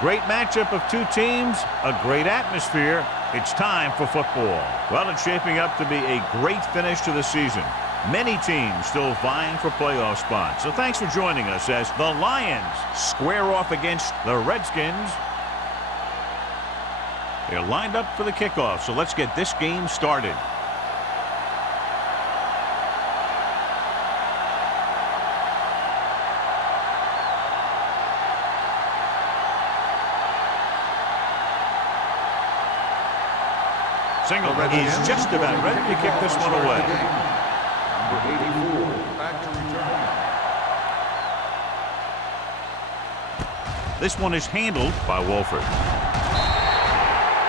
great matchup of two teams, a great atmosphere. It's time for football. Well, it's shaping up to be a great finish to the season. Many teams still vying for playoff spots. So thanks for joining us as the Lions square off against the Redskins. They're lined up for the kickoff, so let's get this game started. Single is just about ready to kick this one away. Number 84, back to return. This one is handled by Wolford.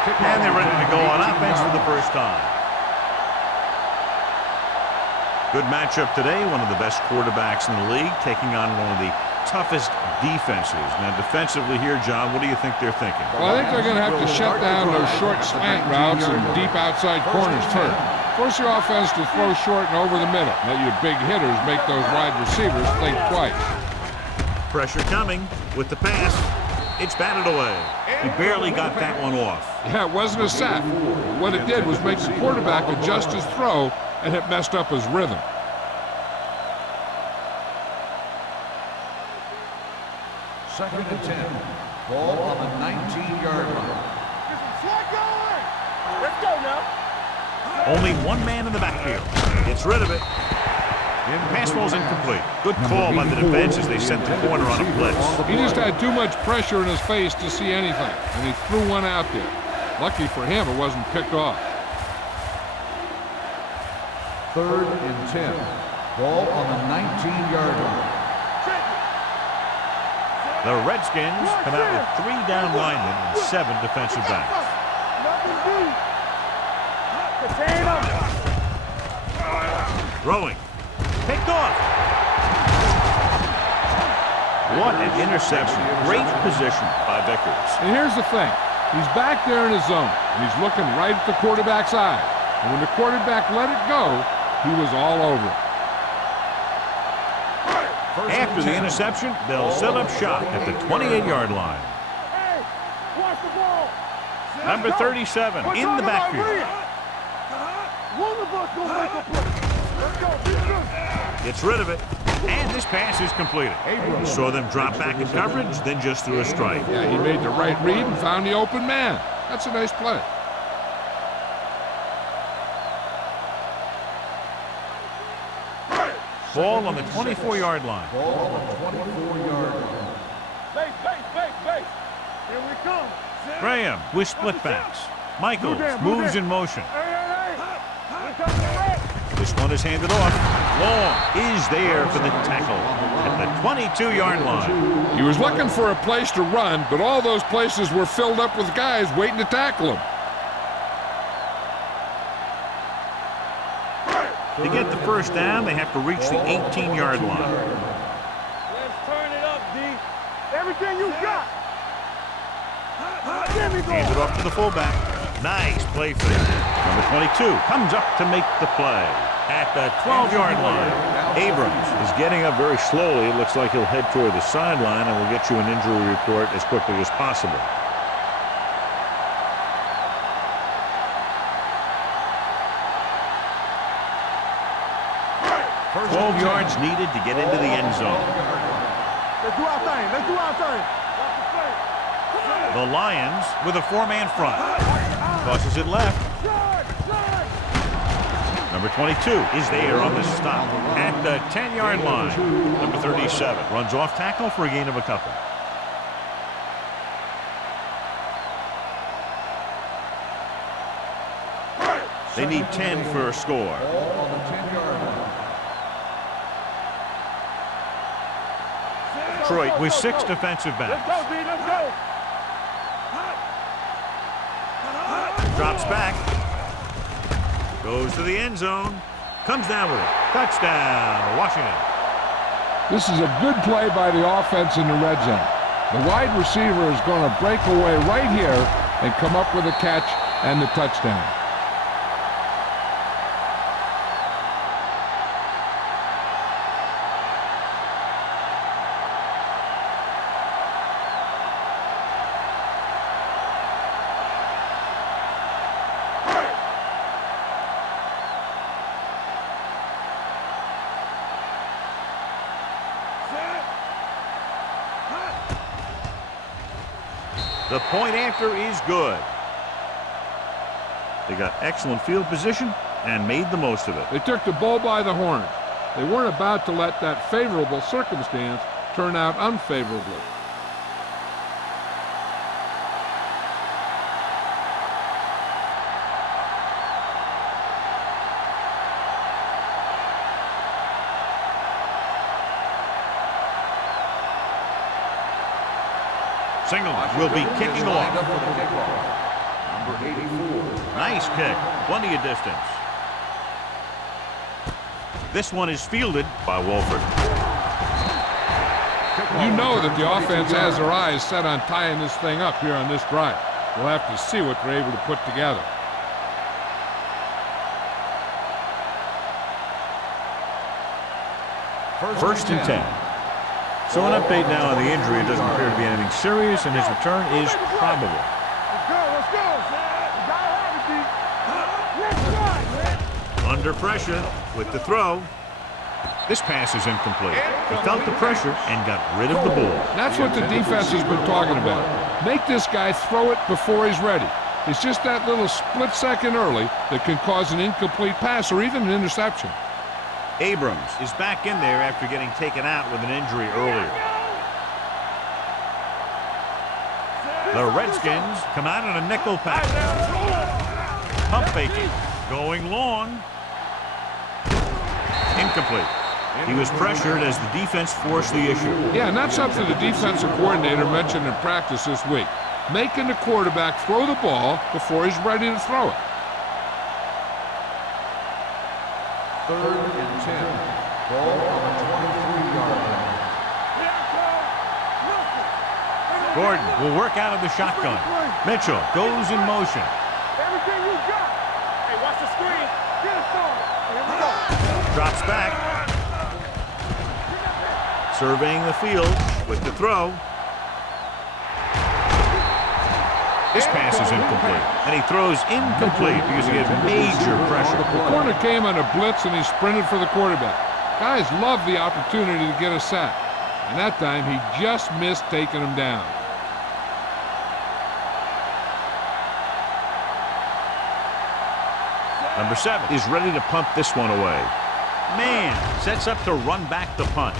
And they're ready to go on offense for the first time. Good matchup today. One of the best quarterbacks in the league taking on one of the toughest defenses. Now defensively here, John, what do you think they're thinking? Well, I think they're going to have to shut down those short slant routes and deep outside corners first. Force your offense to throw short and over the middle. Let your big hitters make those wide receivers think twice. Pressure coming with the pass. It's batted away. He barely got that one off. Yeah, it wasn't a sack. What it did was make the quarterback adjust his throw, and it messed up his rhythm. Second and 10. Ball on the 19-yard line. Let's go now. Only one man in the backfield. Gets rid of it. Pass ball's incomplete. Good call by the defense as they sent the corner on a blitz. He just had too much pressure in his face to see anything, and he threw one out there. Lucky for him, it wasn't picked off. Third and 10. Ball on the 19-yard line. The Redskins come out with 3 down linemen and 7 defensive backs. Throwing. Picked off. What an interception. Great position by Vickers. And here's the thing. He's back there in his zone, and he's looking right at the quarterback's eye. And when the quarterback let it go, he was all over it. After the interception, they'll set up shop at the 28-yard line. Number 37 in the backfield. Gets rid of it, and this pass is completed. Saw them drop back in coverage, then just threw a strike. Yeah, he made the right read and found the open man. That's a nice play. Ball on the 24-yard line. Ball on the 24-yard line. Base. Here we come. Graham with split backs. Michaels moves in motion. This one is handed off. Long is there for the tackle at the 22-yard line. He was looking for a place to run, but all those places were filled up with guys waiting to tackle him. To get the first down, they have to reach the 18-yard line. Let's turn it up, D. Everything you got. Hands it off to the fullback. Nice play for him. Number 22 comes up to make the play at the 12-yard line. Abrams is getting up very slowly. It looks like he'll head toward the sideline, and we'll get you an injury report as quickly as possible. First 12 yards needed to get into the end zone. Let's do our thing. Let's do our thing. The Lions with a 4-man front. Tosses it left. Number 22 is there on the stop at the 10-yard line. Number 37 runs off tackle for a gain of a couple. They need 10 for a score. Ball on the 10-yard line. Detroit with 6 defensive backs. Let's go, D. Let's go. Drops back. Goes to the end zone. Comes down with it. Touchdown, Washington. This is a good play by the offense in the red zone. The wide receiver is going to break away right here and come up with a catch and the touchdown. The point after is good. They got excellent field position and made the most of it. They took the bull by the horns. They weren't about to let that favorable circumstance turn out unfavorably. Singleton will be kicking off. Number 84. Nice kick. Plenty of distance. This one is fielded by Wolford. You know that the offense has their eyes set on tying this thing up here on this drive. We'll have to see what they're able to put together. First and 10. So an update now on the injury. It doesn't appear to be anything serious, and his return is probable. Let's go, You gotta have it, D. Under pressure with the throw. This pass is incomplete. He felt the pressure and got rid of the ball. That's what the defense has been talking about. Make this guy throw it before he's ready. It's just that little split second early that can cause an incomplete pass or even an interception. Abrams is back in there after getting taken out with an injury earlier. The Redskins come out in a nickel pack. Pump faking. Going long. Incomplete. He was pressured as the defense forced the issue. Yeah, and that's something the defensive coordinator mentioned in practice this week. Making the quarterback throw the ball before he's ready to throw it. 3rd and 10. Ball on the 23-yard line. Gordon will work out of the shotgun. Mitchell goes in motion. Everything you got. Hey, watch the screen. Get it started. Here we go. Drops back. Surveying the field with the throw. This pass is incomplete, and he throws incomplete because he had major pressure. The corner came on a blitz, and he sprinted for the quarterback. Guys love the opportunity to get a sack, and that time he just missed taking him down. Number 7 is ready to punt this one away. Man sets up to run back the punt.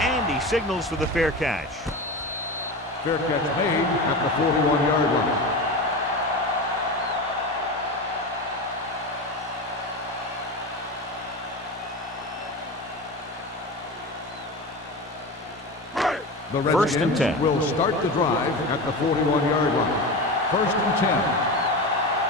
And he signals for the fair catch. Fair catch made at the 41-yard line. The First and 10. Will start the drive at the 41-yard line. 1st and 10.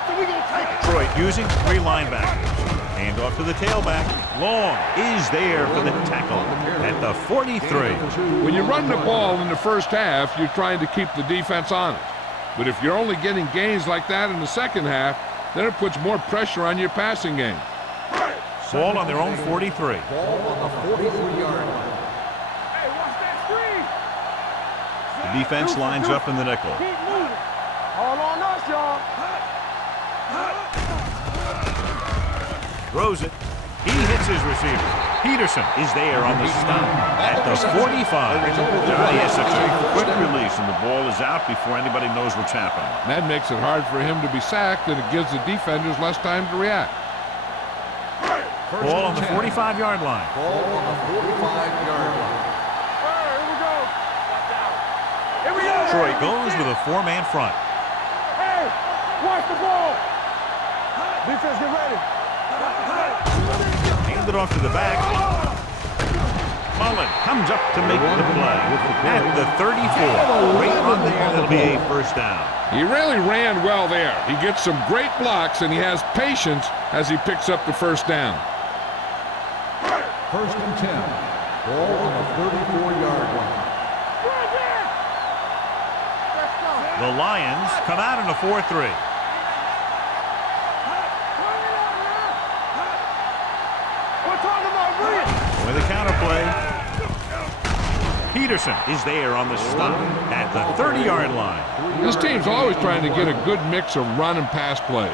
So we gonna take it. Detroit using 3 linebackers. Hand off to the tailback. Long is there for the tackle at the 43. When you run the ball in the first half, you're trying to keep the defense honest. But if you're only getting gains like that in the second half, then it puts more pressure on your passing game. Ball on their own 43. Ball on the 43-yard line. Hey, watch that screen. The defense lines up in the nickel. Keep moving. All on us, y'all. Throws it. He hits his receiver. Peterson is there on the stop at the 45. Yes, that's a quick release, and the ball is out before anybody knows what's happening. That makes it hard for him to be sacked, and it gives the defenders less time to react. Ball on the 45-yard line. Ball on the 45-yard line. Here we go. Here we go. Detroit goes with a 4-man front. Hey, watch the ball. Defense, get ready. Handed off to the back. Mullen comes up to make the play at the 34. Great run there. That'll be a first down. He really ran well there. He gets some great blocks, and he has patience as he picks up the first down. 1st and 10. Ball on the 34-yard line. The Lions come out in a 4-3. With a counterplay. Peterson is there on the stop at the 30-yard line. This team's always trying to get a good mix of run and pass plays.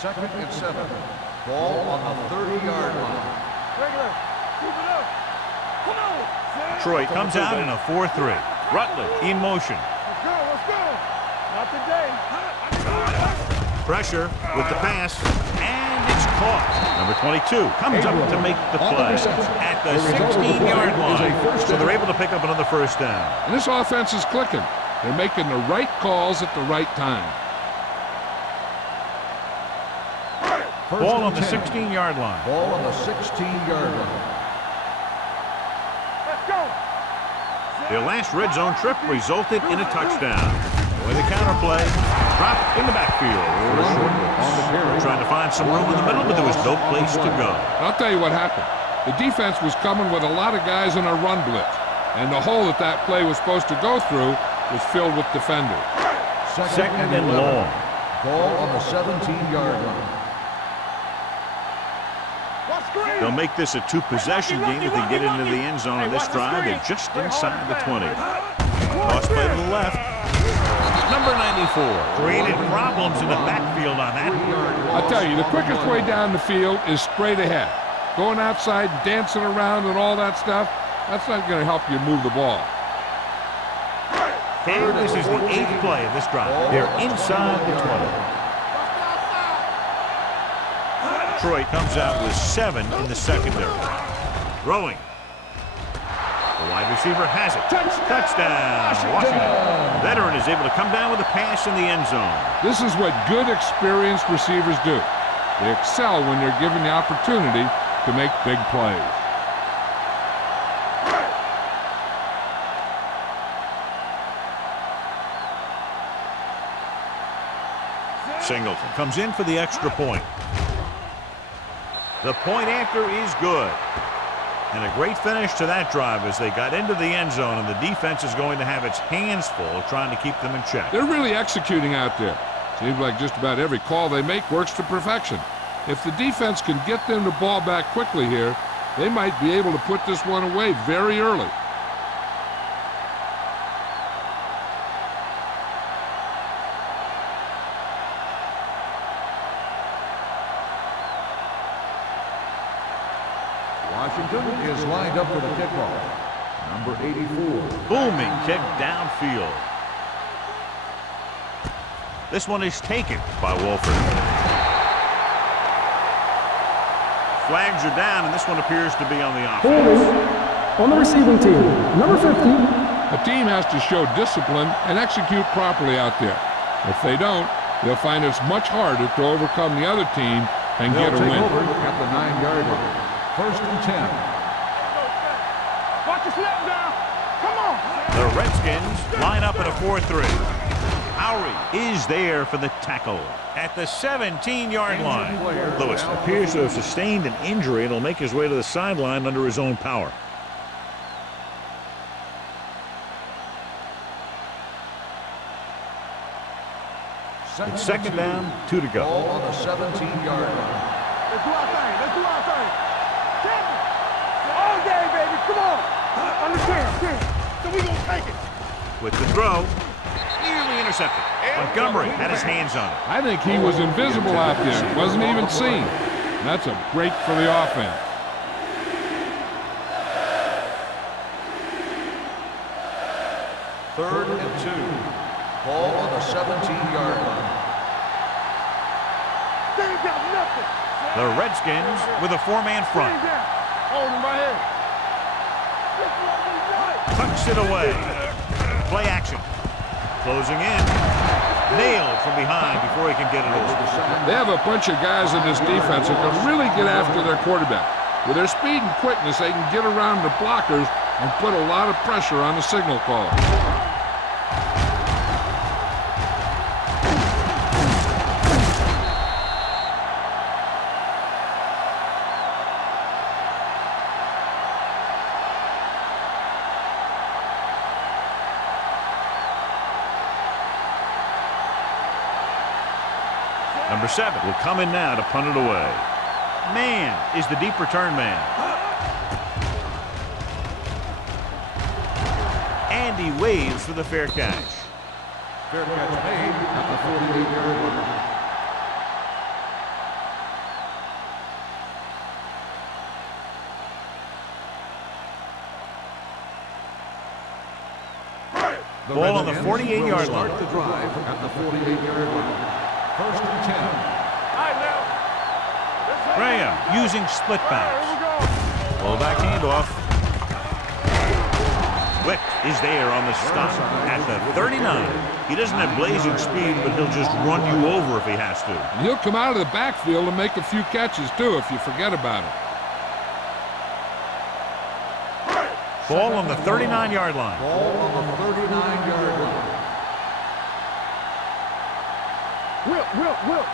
Second and 7. Ball on the 30-yard line. Regular. Keep it up. Come on. Detroit comes out in a 4-3. Rutledge in motion. Let's go. Let's go. Not today. Pressure with the pass, and it's caught. Number 22 comes up to make the play at the 16-yard line. So they're able to pick up another first down. And this offense is clicking. They're making the right calls at the right time. Ball on the 16-yard line. Ball on the 16-yard line. Let's go. Their last red zone trip resulted in a touchdown. With a counterplay, drop in the backfield. Trying to find some room in the middle, but there was no place to go. I'll tell you what happened. The defense was coming with a lot of guys in a run blitz, and the hole that play was supposed to go through was filled with defenders. Second and long. Ball on the 17-yard line. They'll make this a two-possession game if they get into the end zone on this drive. They're just inside the 20. Cross play to the left. Number 94 created problems in the backfield on that. I'll tell you, the quickest way down the field is straight ahead. Going outside, dancing around and all that stuff, that's not going to help you move the ball. And this is the 8th play of this drive. They're inside the 20. Detroit comes out with 7 in the secondary. Throwing. The wide receiver has it. Touchdown, Washington. Veteran is able to come down with a pass in the end zone. This is what good, experienced receivers do. They excel when they're given the opportunity to make big plays. Singleton comes in for the extra point. The point after is good. And a great finish to that drive as they got into the end zone, and the defense is going to have its hands full trying to keep them in check. They're really executing out there. Seems like just about every call they make works to perfection. If the defense can get them the ball back quickly here, they might be able to put this one away very early. Washington is lined up for the kickoff. Number 84. Booming kick downfield. This one is taken by Wolford. Flags are down, and this one appears to be on the offense. Holding on the receiving team, number 50. A team has to show discipline and execute properly out there. If they don't, they'll find it's much harder to overcome the other team and get a They'll win. take over at the 9-yard line. First and 10. Watch your snap down. Come on. The Redskins line up in a 4-3. Howry is there for the tackle at the 17-yard line. Lewis appears to have sustained an injury and will make his way to the sideline under his own power. It's second down, 2 to go. Ball on the 17-yard line. Let's do our thing. Let's do our thing. All day, baby. Come on. Understand. So we gonna take it. With the throw, nearly intercepted. Montgomery had his hands on it. I think he was invisible out there. Wasn't even seen. That's a break for the offense. Third and 2. Ball on the 17-yard line. They ain't got nothing. The Redskins with a 4-man front. Hold him right here. Tucks it away. Play action. Closing in. Nailed from behind before he can get it over. They have a bunch of guys in this defense that can really get after their quarterback. With their speed and quickness, they can get around the blockers and put a lot of pressure on the signal caller. Number 7 will come in now to punt it away. Man is the deep return man. And he waves for the fair catch. Fair catch made at the 48-yard line. Ball on the 48-yard line. Start the drive at the 48-yard line. First and 10. Graham using split backs. Full back handoff. Wick is there on the stop at the 39. He doesn't have blazing speed, but he'll just run you over if he has to. And he'll come out of the backfield and make a few catches, too, if you forget about it. Ball on the 39-yard line. Ball on the 39-yard line. Will.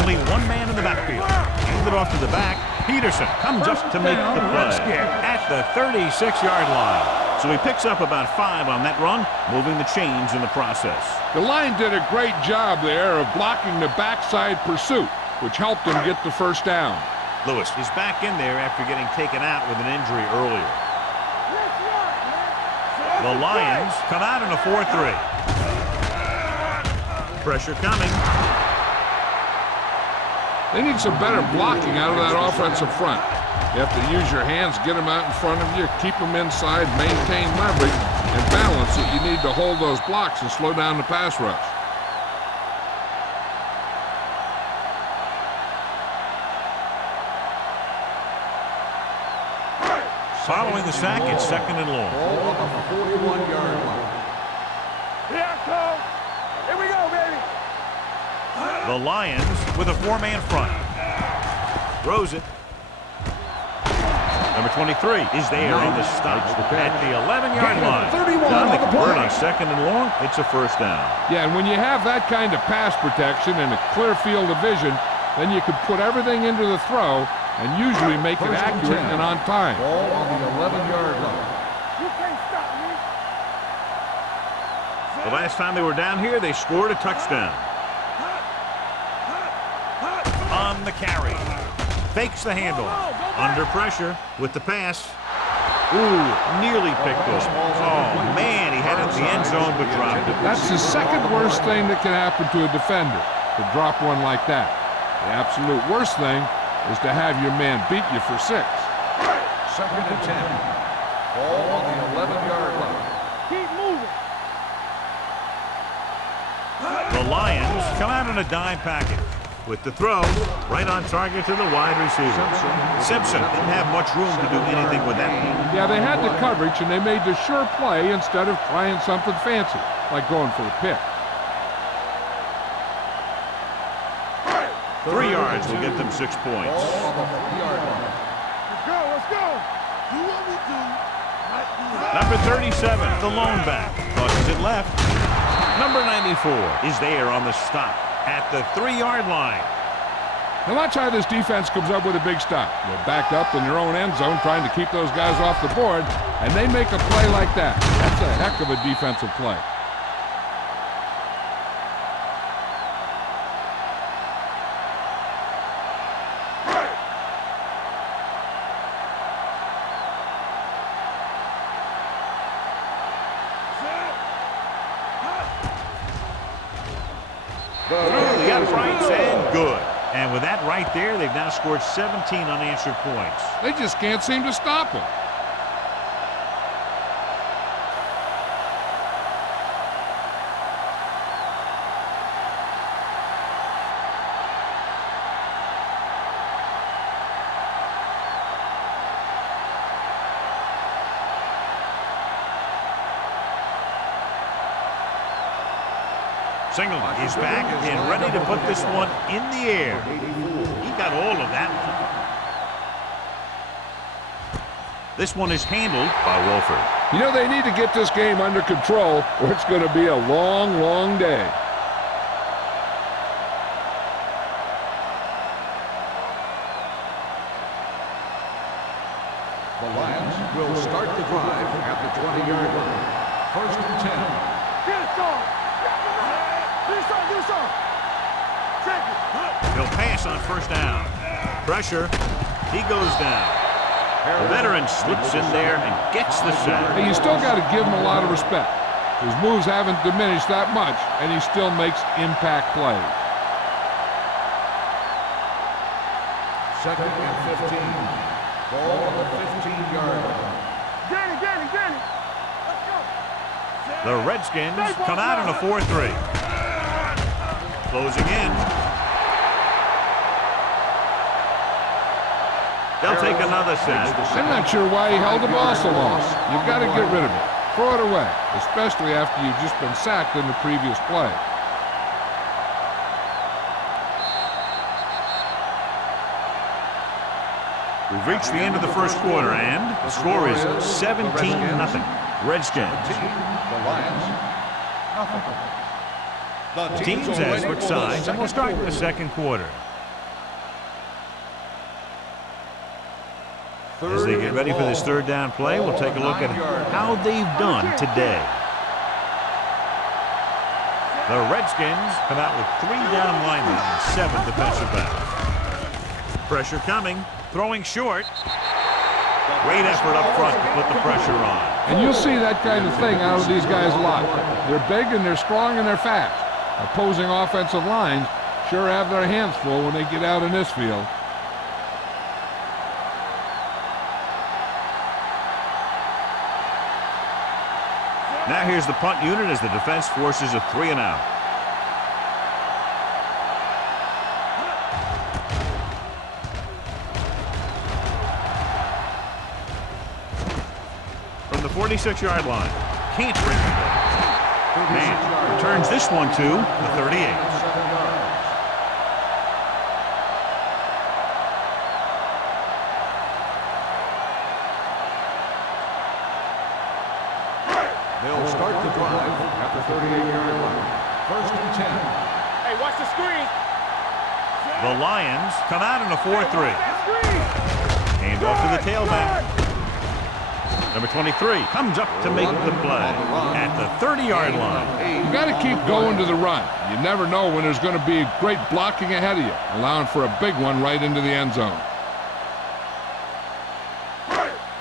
Only one man in the backfield. Hand it off to the back. Peterson comes up to make the play at the 36-yard line. So he picks up about 5 on that run, moving the chains in the process. The line did a great job there of blocking the backside pursuit, which helped him get the first down. Lewis is back in there after getting taken out with an injury earlier. The Lions come out in a 4-3. Pressure coming. They need some better blocking out of that offensive front. You have to use your hands, get them out in front of you, keep them inside, maintain leverage, and balance it. You need to hold those blocks and slow down the pass rush. Following the sack, it's second and long. Ball on the 41-yard line. Here we go, baby. The Lions with a 4-man front. Throws it. Number 23 is there on the stop at the 11-yard line. 31 Now they on the convert play. on second and long. It's a first down. Yeah, and when you have that kind of pass protection and a clear field of vision, then you can put everything into the throw and usually make it First and accurate 10. and on time. Ball on the 11-yard line. You can't stop me. The last time they were down here, they scored a touchdown. On the carry. Fakes the handoff. Under pressure with the pass. Ooh, nearly picked off. Oh, man, he had it in the end zone but dropped it. That's the second worst thing that can happen to a defender, to drop one like that. The absolute worst thing is to have your man beat you for 6. Second and 10. Ball on the 11-yard line. Keep moving. The Lions come out in a dime package. With the throw, right on target to the wide receiver. Simpson didn't have much room to do anything with that. Yeah, they had the coverage, and they made the sure play instead of trying something fancy, like going for a pick. 3 yards will get them 6 points. Ball on the 3-yard line. Let's go. Do what we do. Number 37, the lone back, tosses it left. Number 94 is there on the stop at the 3-yard line. Now watch how this defense comes up with a big stop. They're backed up in their own end zone trying to keep those guys off the board, and they make a play like that. That's a heck of a defensive play. Through the uprights and good. And with that right there, they've now scored 17 unanswered points. They just can't seem to stop him. Singleton is back and ready to put this one in the air. He got all of that one. This one is handled by Wolford. You know, they need to get this game under control, or it's going to be a long, long day. The Lions will start the drive at the 20-yard line. First and 10. Get it, Saul. Do something. Check it. He'll pass on first down. Pressure. He goes down. The veteran slips in there and gets the sack. Hey, you still got to give him a lot of respect. His moves haven't diminished that much, and he still makes impact plays. Second and 15. Ball on the 15-yard line. Get it. Let's go. The Redskins come out in a 4-3. Closing in. They'll take another set. I'm not sure why he held the ball so long. You've got to get rid of it. Throw it away, especially after you've just been sacked in the previous play. We've reached the end of the first quarter, and the score is 17-0. Redskins. The Lions, nothing. The Teams as switch sides, and we'll start the second quarter. As they get ready for this third down play, we'll take a look at how they've done today. The Redskins come out with 3 down linemen and 7 defensive backs. Pressure coming, throwing short. Great effort up front to put the pressure on. And you'll see that kind of thing out of these guys a lot. They're big and they're strong and they're fast. Opposing offensive lines sure have their hands full when they get out in this field. Now here's the punt unit as the defense forces a 3 and out. From the 46-yard line, can't bring the ball. Man returns this one to the 38. They'll start the drive at the 38-yard line. First and 10. Hey, watch the screen. The Lions come out in a 4-3. Hand off to the tailback. Number 23 comes up to make the play at the 30-yard line. You got to keep going to the run. You never know when there's going to be great blocking ahead of you, allowing for a big one right into the end zone.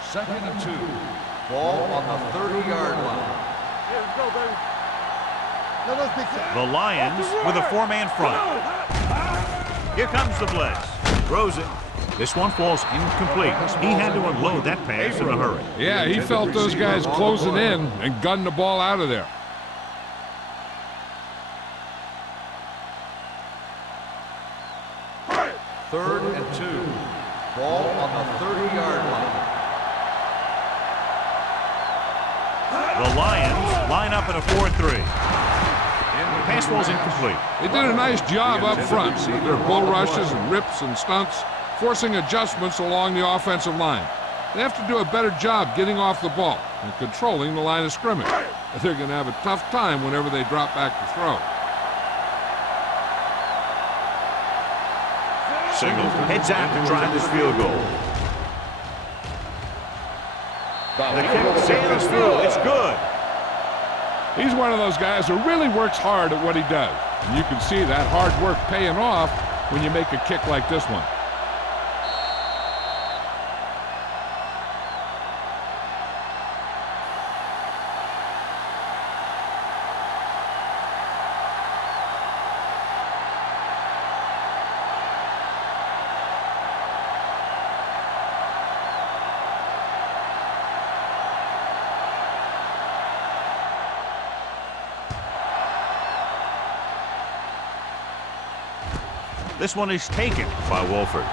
Second and 2. Ball on the 30-yard line. Here we go, baby. The Lions with a 4-man front. Here comes the blitz. Throws it. This one falls incomplete. He had to unload that pass in a hurry. Yeah, he felt those guys closing in and gunned the ball out of there. Third and 2. Ball on the 30-yard line. The Lions line up in a 4-3. Pass falls incomplete. They did a nice job up front with their bull rushes and rips and stunts, forcing adjustments along the offensive line. They have to do a better job getting off the ball and controlling the line of scrimmage. They're going to have a tough time whenever they drop back to throw. Signal heads out to try this field goal. The kick sails through. It's good. He's one of those guys who really works hard at what he does. And you can see that hard work paying off when you make a kick like this one. This one is taken by Wolford.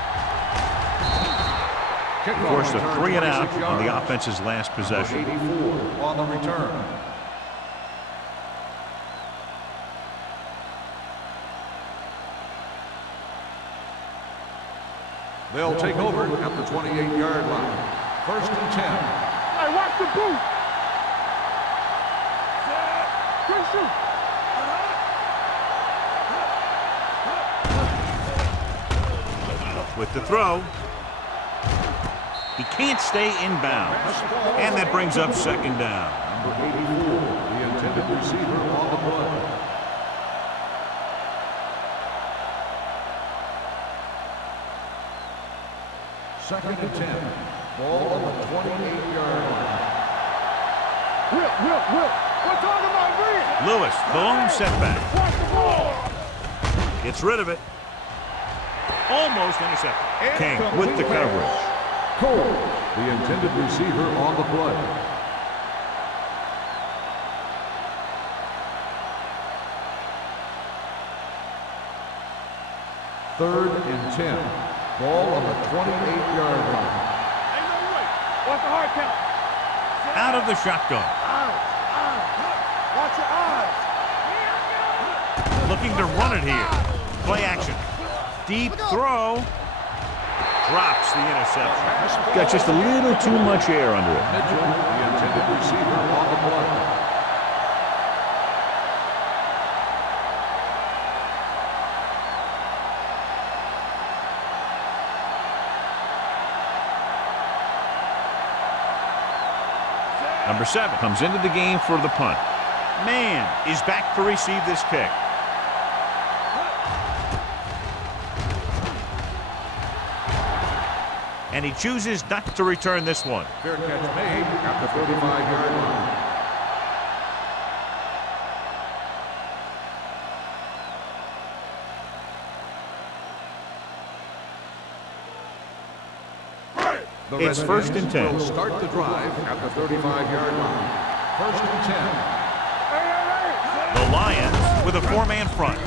Forced a 3 and out on the offense's last possession. 84 on the return. They'll take over at the 28-yard line. First and 10. Hey, watch the boot. Good shoot. With the throw, he can't stay in bounds, and that brings up second down. Number 84, the intended receiver on the play. Second and 10. Ball on the 28-yard line. Will. We're talking about Green. Lewis, the lone setback. Watch the ball. Gets rid of it. Almost intercepted. King with the coverage. Cole, the intended receiver on the play. 3rd and 10. Ball on the 28-yard line. What's the hard count? Out of the shotgun. Watch your eyes. Looking to run it here. Play action. Deep throw. Drops the interception. Got just a little too much air under it. Mitchell, the intended receiver, on the play. Number 7 comes into the game for the punt. Man is back to receive this kick. And he chooses not to return this one. Fair catch made at the 35-yard line. It's 1st and 10. Will start the drive at the 35-yard line. 1st and 10. The Lions with a 4-man front.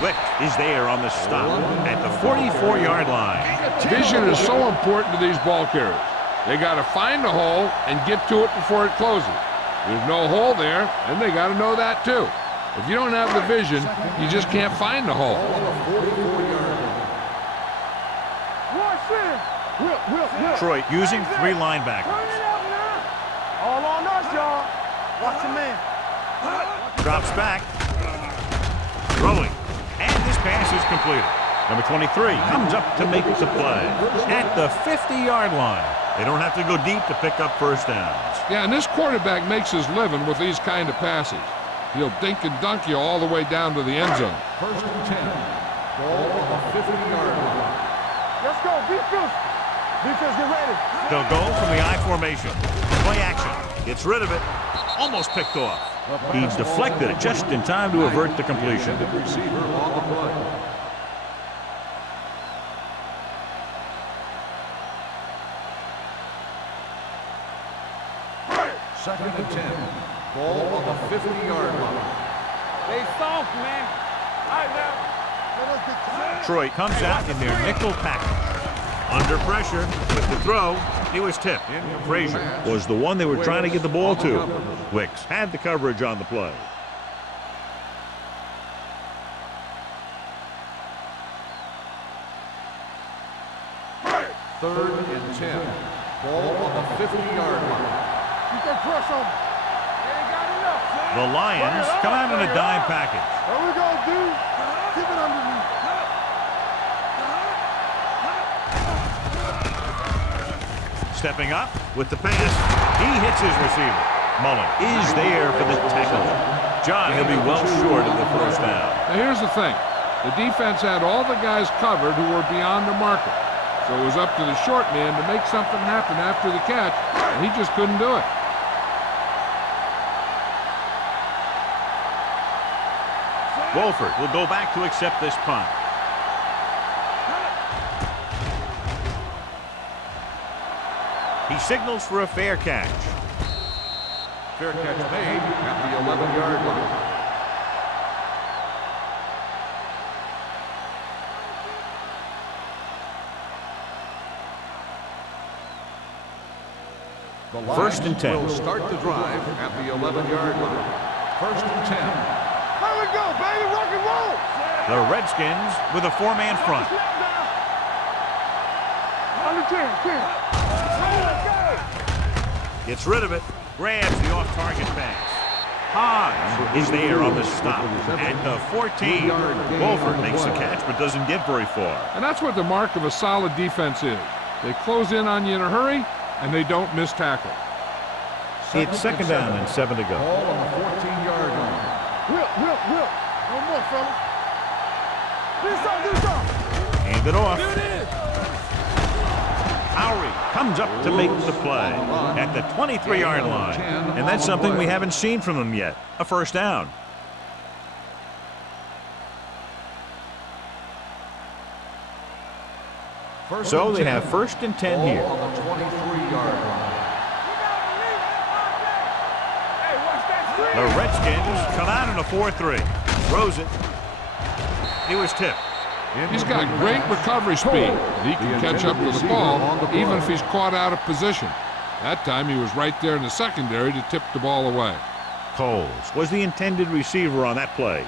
Wick is there on the stop at the 44-yard line. Vision is so important to these ball carriers. They got to find a hole and get to it before it closes. There's no hole there, and they got to know that too. If you don't have the vision, you just can't find the hole. Detroit using 3 linebackers. All on us, y'all. Watch your man. Drops back. Throwing. And this pass is completed. Number 23 comes up to make the play at the 50-yard line. They don't have to go deep to pick up first downs. Yeah, and this quarterback makes his living with these kind of passes. He'll dink and dunk you all the way down to the end zone. 1st and 10. Ball on the 50-yard line. Let's go. Defense. Defense, get ready. They'll go from the I formation. Play action. Gets rid of it. Almost picked off. He deflected it just in time to avert the completion. Receiver on the play. Second and 10. Ball on the 50-yard line. Stay soft, man. All right, now. Detroit comes out in their nickel package. Under pressure with the throw. He was tipped. Frazier was the one they were trying to get the ball to. Wicks had the coverage on the play. Third and 10. Ball on the 50-yard line. Keep that press on. They ain't got enough. The Lions come out in a dime package. There we go, dude. Keep it underneath. Stepping up with the pass. He hits his receiver. Mullen is there for the tackle. John, he'll be well short of the first down. Now here's the thing. The defense had all the guys covered who were beyond the marker. So it was up to the short man to make something happen after the catch, and he just couldn't do it. Wolford will go back to accept this punt. He signals for a fair catch. Fair catch made at the 11-yard line. The Lions 1st and 10. will start the drive at the 11-yard line. 1st and 10. There we go, baby. Rock and roll. The Redskins with a 4-man front. Under 10. Gets rid of it. Grabs the off-target pass. Hodge is there on the stop at the 14. Wolford makes the catch but doesn't get very far. And that's what the mark of a solid defense is. They close in on you in a hurry, and they don't miss tackle. It's 2nd down and 7 to go. Ball on the 14-yard line. Whip. No more, fella. Do something. Hand it off. Lowry comes up to make the play at the 23-yard line. And that's something we haven't seen from them yet. A first down. So they have 1st and 10 here. On the 23-yard line. The Redskins come out in a 4-3. Throws it. He was tipped. He's got great recovery speed. He can catch up to the ball even if he's caught out of position. That time he was right there in the secondary to tip the ball away. Coles was the intended receiver on that play.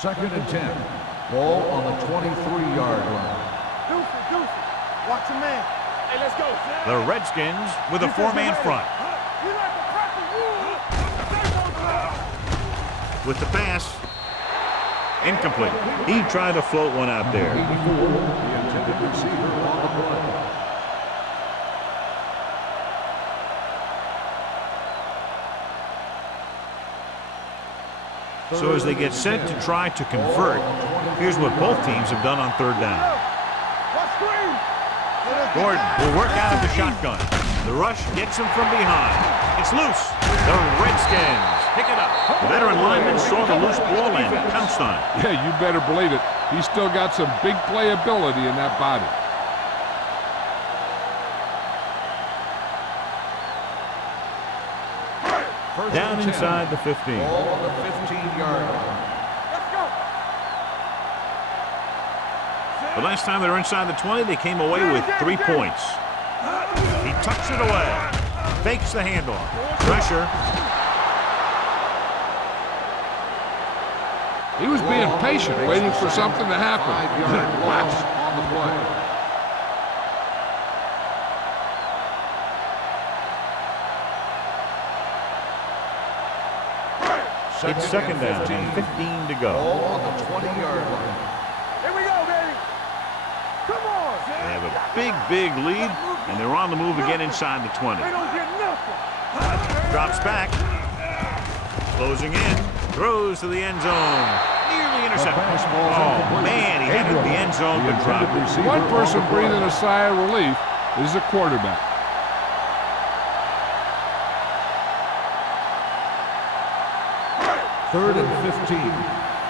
2nd and 10. Ball on the 23-yard line. Deuce. Watch your man. Hey, let's go. The Redskins with a 4-man front. You like to crack the wood. With the pass. Incomplete. He tried to float one out there. 84, the intended receiver on the play. So as they get set to try to convert, here's what both teams have done on 3rd down. Gordon will work out of the shotgun. The rush gets him from behind. It's loose. The Redskins pick it up. The veteran lineman saw the loose ball and pounced on it. Yeah, you better believe it. He's still got some big playability in that body. Down inside the 15. Ball on the 15-yard line. Let's go. The last time they were inside the 20, they came away with 3 points. He tucks it away. Fakes the handoff. Pressure. He was being patient, waiting for something to happen. 5-yard loss on the play. It's 2nd down and 15 to go. Ball on the 20-yard line. Here we go, baby. Come on. They have a big lead, and they're on the move again inside the 20. They don't get nothing. Drops back. Closing in. Throws to the end zone. Nearly intercepted. Oh, man, he had it in the end zone, but dropped it. One person breathing a sigh of relief is the quarterback. 3rd and 15.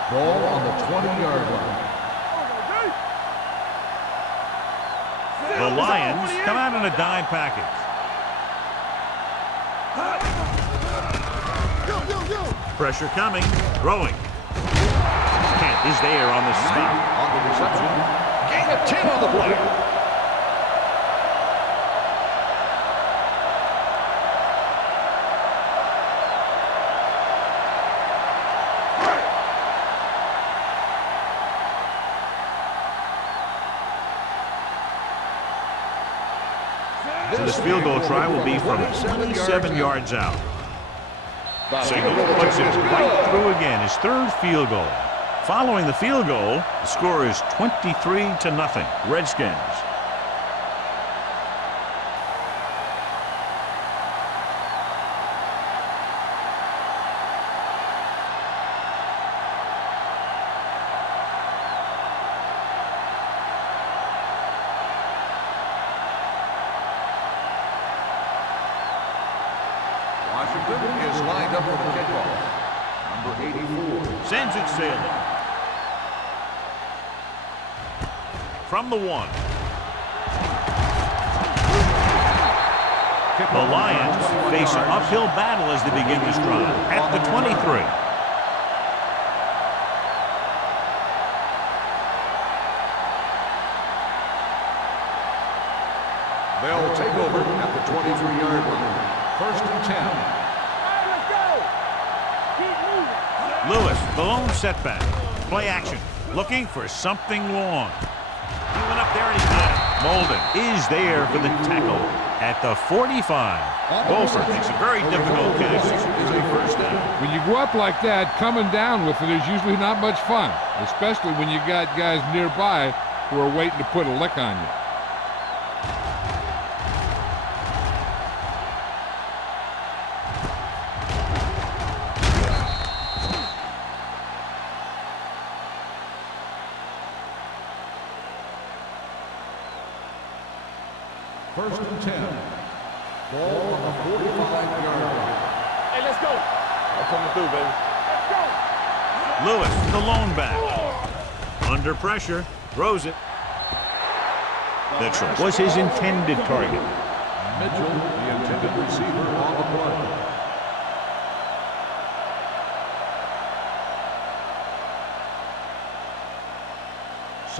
Ball on the 20-yard line. The Lions come out in a dime package. Pressure coming. Throwing. Kent is there on the stop. On the reception. Gain of 10 on the play. So this field goal try will be from 27 yards out. Signal puts it right through again. His 3rd field goal. Following the field goal, the score is 23-0. Redskins. Washington is lined up for the kickoff. Number 84. Sends it sailing. From the 1. The Lions face an uphill battle as they begin this drive at the 23. They'll take over at the 23-yard line. 1st and 10. All right, let's go. Keep moving. Lewis, the lone setback. Play action. Looking for something long. He went up there and he got it. Molden is there for the tackle at the 45. Wolford makes a very difficult catch. Is a 1st down. When you go up like that, coming down with it is usually not much fun, especially when you got guys nearby who are waiting to put a lick on you. First and 10. Ball on the 45-yard line. Hey, let's go. I'm coming through, baby. Let's go. Lewis, the lone back. Under pressure, throws it. Mitchell was his intended target. Mitchell, the intended receiver on the play.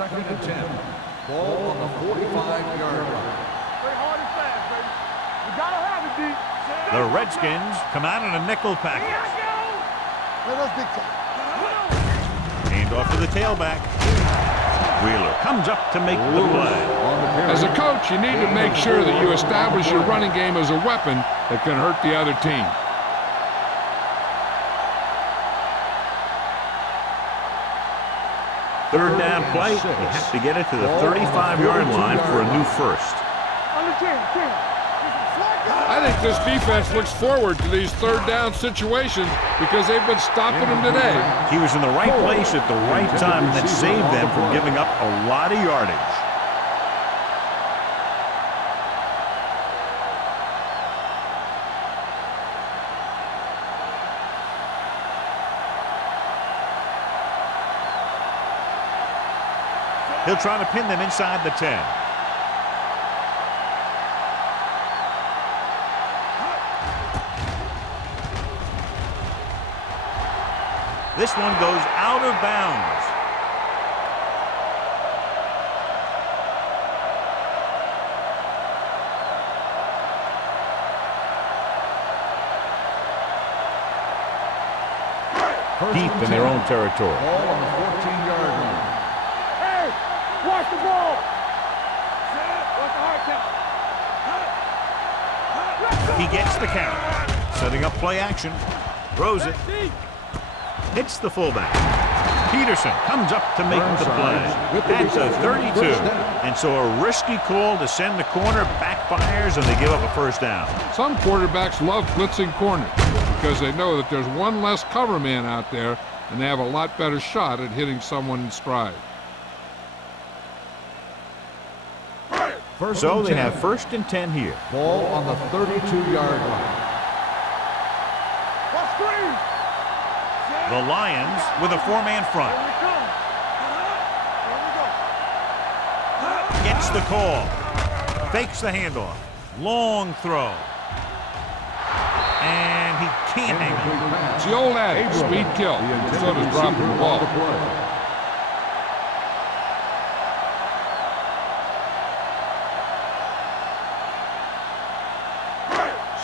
Second and 10. Ball on the 45-yard line. Play hard and fast, baby. You gotta have it, D. The Redskins come out in a nickel package. Let us dictate. Hand off to the tailback. Wheeler comes up to make the play. As a coach, you need to make sure that you establish your running game as a weapon that can hurt the other team. Third down play. You have to get it to the 35-yard line for a new first. Under 10. I think this defense looks forward to these third down situations because they've been stopping them today. He was in the right place at the right time, and that saved them from giving up a lot of yardage. He'll try to pin them inside the 10. This one goes out of bounds. Deep in their own territory. Ball on the 14-yard line. Hey, watch the ball. Watch the hard count. He gets the count. Setting up play action. Throws it. Hits the fullback. Peterson comes up to make the play. That's a 32. And so a risky call to send the corner backfires, and they give up a first down. Some quarterbacks love blitzing corners because they know that there's one less cover man out there, and they have a lot better shot at hitting someone in stride. So they have first and 10 here. Ball on the 32-yard line. Watch screen. The Lions with a four-man front. Here we come. Here we go. Gets the call. Fakes the handoff. Long throw. And he can't hang it. It's the old adage, speed kills. So does dropping the ball.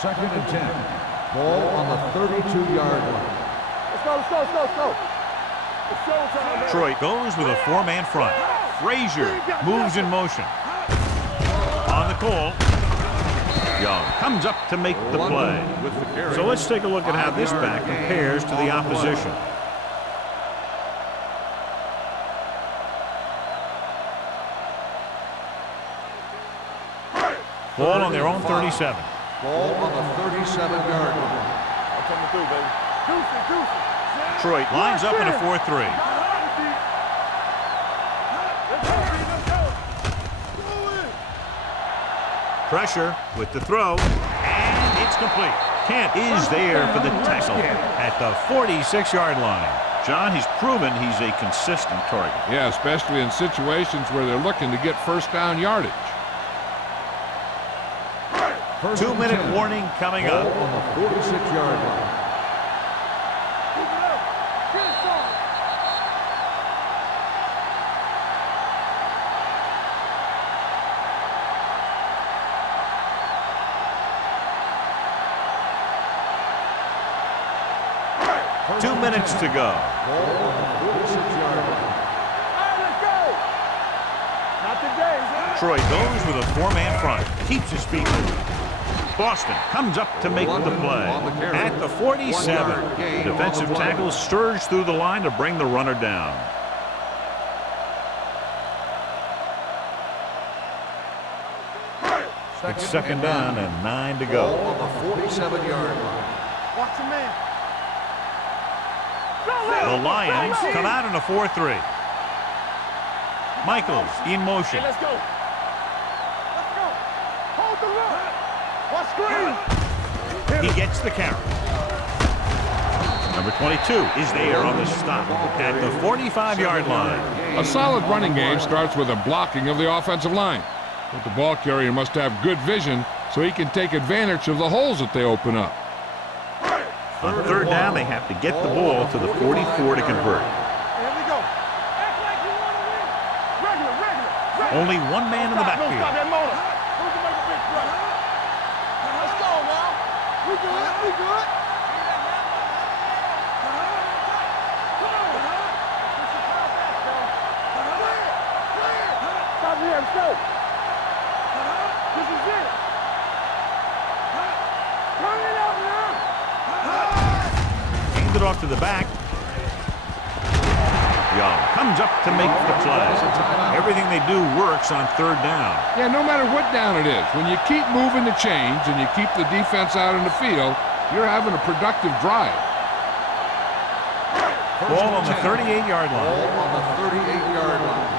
Second and 10. Ball on the 32-yard line. Let's go. It's showtime, man. Detroit goes with a four-man front. Frazier moves in motion. On the call. Young comes up to make the play. So let's take a look at how this back compares to the opposition. Ball on their own 37. Ball on the 37-yard line. I'm coming through, baby. Deuce. Detroit lines up in a 4-3. Pressure with the throw, and it's complete. Kent is there for the tackle at the 46-yard line. John, he's proven he's a consistent target. Yeah, especially in situations where they're looking to get first down yardage. 2-minute warning coming Ball up. on the 46-yard line. Keep it up. Get it started. First 2 and minutes 10. to go. Ball on the 46-yard line. All right, let's go. Not today. Detroit goes with a four-man front. Keeps his feet moving. Boston comes up to make the play. At the 47, defensive tackle surge through the line to bring the runner down. It's second down and 9 to Ball go. on the 47-yard line. Watch the man. The Lions come out in a 4-3. Michaels in motion. Let's go. Hold the run. Watch screen. He gets the carry. Number 22 is there on the stop at the 45-yard line. A solid running game starts with a blocking of the offensive line. But the ball carrier must have good vision so he can take advantage of the holes that they open up. On third down, they have to get the ball to the 44 to convert. Here we go. Act like you want to win. Only one man in the Don't stop backfield. that motor. Who's to make a big play? Let's go now. We good. We good. Stop here. Let's go. This is it. Turn it up now. Hands it off to the back. Young comes up to make the play. Everything they do works on third down. Yeah, no matter what down it is, when you keep moving the chains and you keep the defense out in the field, you're having a productive drive. Ball on the 38-yard line. Ball on the 38-yard line.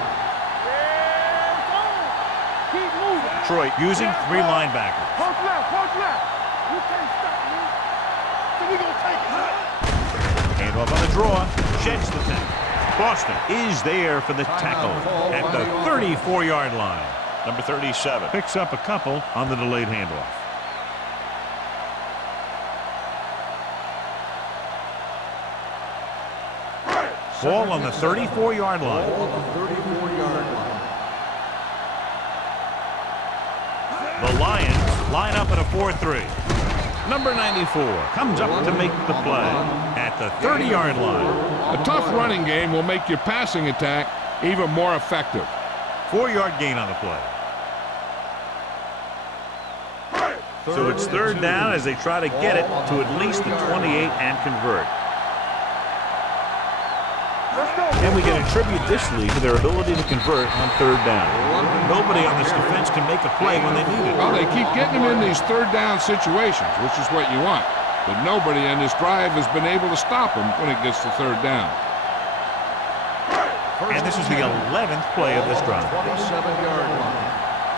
Keep moving. Detroit using 3 linebackers. Punch left. Punch left. You can't stop me. So we gonna take it. Hand off on the draw. Sheds the tackle. Boston is there for the tackle at the 34-yard line. Number 37 picks up a couple on the delayed handoff. Ball on the 34-yard line. Ball on the 34-yard line. The Lions line up at a 4-3. Number 94 comes up to make the play at the 30-yard line. A tough running game will make your passing attack even more effective. 4-yard gain on the play. So it's third down as they try to get it to at least the 28 and convert. And we can attribute this lead to their ability to convert on third down. Nobody on this defense can make a play when they need it. Well, they keep getting them in these third down situations, which is what you want. But nobody on this drive has been able to stop them when it gets to third down. And this is the 11th play of this drive. 27-yard line.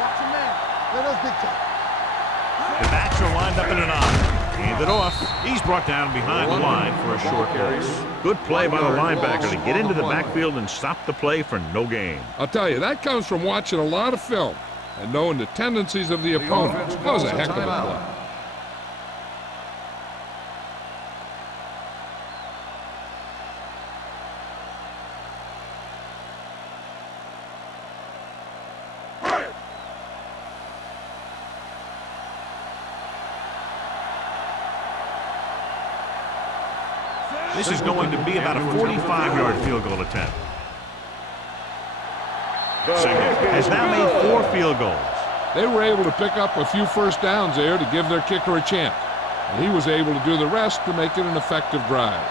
Watch your man. Let us big time. The backs are lined up in an I. Hand it off. He's brought down behind the line for a short pass. Good play by the linebacker to get into the backfield and stop the play for no gain. I'll tell you, that comes from watching a lot of film and knowing the tendencies of the opponent. That was a heck of a play. This is going to be about a 45-yard field goal attempt. Singer has now made 4 field goals. They were able to pick up a few first downs there to give their kicker a chance. And he was able to do the rest to make it an effective drive.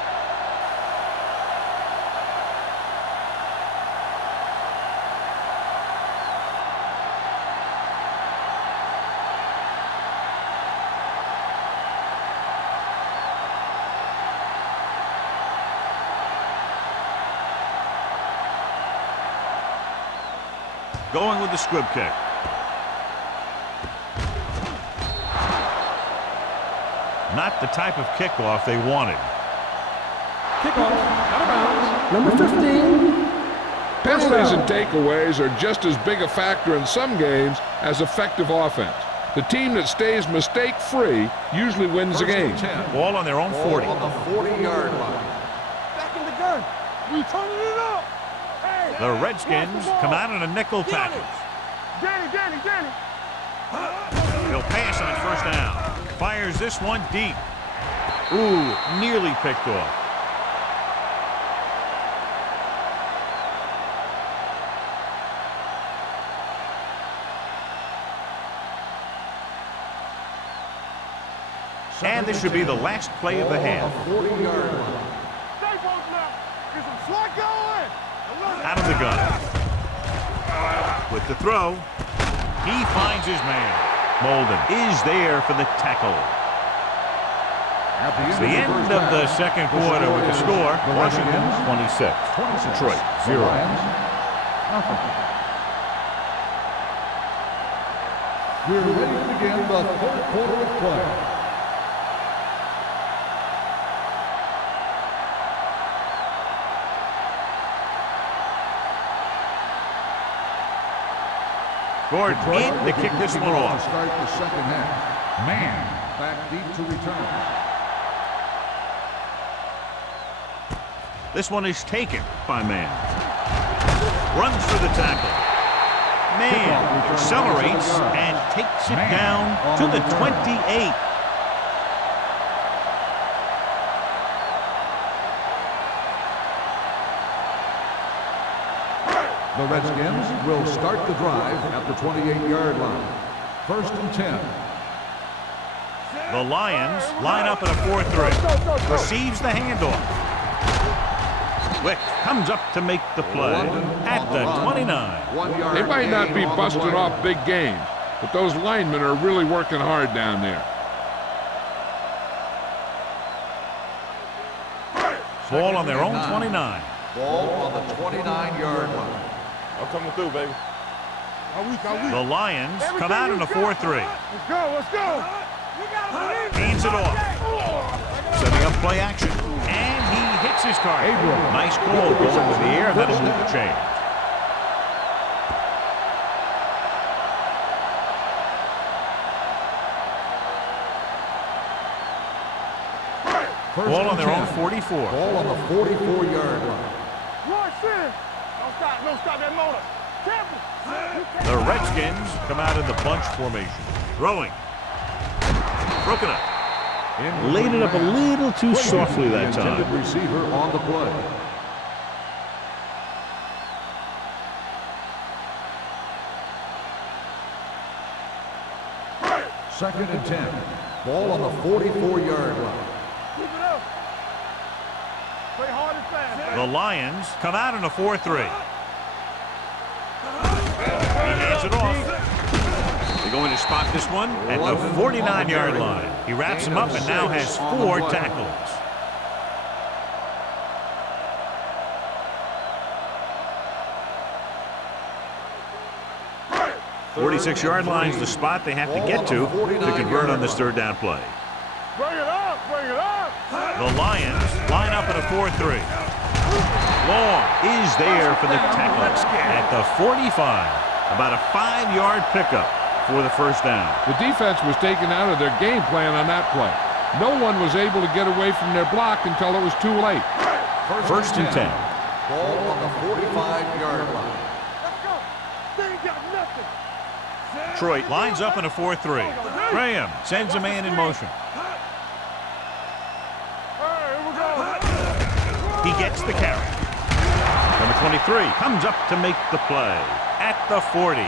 Going with the squib kick. Not the type of kickoff they wanted. Kickoff, out of bounds. Number 15. Penalties and takeaways are just as big a factor in some games as effective offense. The team that stays mistake-free usually wins the game. Ball on their own 40. Ball on the 40-yard line. Back in the gun. We turning it up. Hey, The Redskins come out in a nickel package. Danny. He'll pass on first down. Fires this one deep. Ooh, nearly picked off. And this should be the last play of the half. 40-yard line. Stay close now. Get some slot going. Out of the gun. With the throw, he finds his man. Molden is there for the tackle. At It's the end of the second quarter with the score. Washington 26, Detroit 0. We're ready to begin the third quarter of play. Gordon in to kick this one off. Start the second half. Man back deep to return. This one is taken by Man. Runs through the tackle. Man accelerates and takes it down to the 28. The Redskins will start the drive at the 28-yard line. 1st and 10. The Lions line up in a 4-3. Receives the handoff. Wick comes up to make the play at the 29. They might not be busting off big games, but those linemen are really working hard down there. Ball on their own 29. Ball on the 29-yard line. I'm coming through, baby. The Lions come out in a 4-3. Let's go, let's go. Hands it off. Setting up play action. And he hits his target. Nice goal going into the air. That'll move the chain. Ball on their own 44. Ball on the 44-yard line. Watch this. Don't stop that motor. Careful. The Redskins come out in the bunch formation. Throwing. Broken up. Laid it up a little too softly that time. Intended receiver on the play. Second and 10. Ball on the 44-yard line. Keep it up. Play hard and fast. The Lions come out in a 4-3. He hands it off. They're going to spot this one at the 49-yard line. He wraps him up and now has 4 tackles. 46-yard line is the spot they have to get to convert on this third down play. Bring it up, bring it up. The Lions line up in a 4-3. Long is there for the tackle at the 45. About a 5-yard pickup for the first down. The defense was taken out of their game plan on that play. No one was able to get away from their block until it was too late. First and 10. Ball on the 45-yard line. Let's go. They ain't got nothing. Detroit lines up in a 4-3. Graham sends a man in motion. All right, here we go. He gets the carry. Number 23 comes up to make the play at the 40.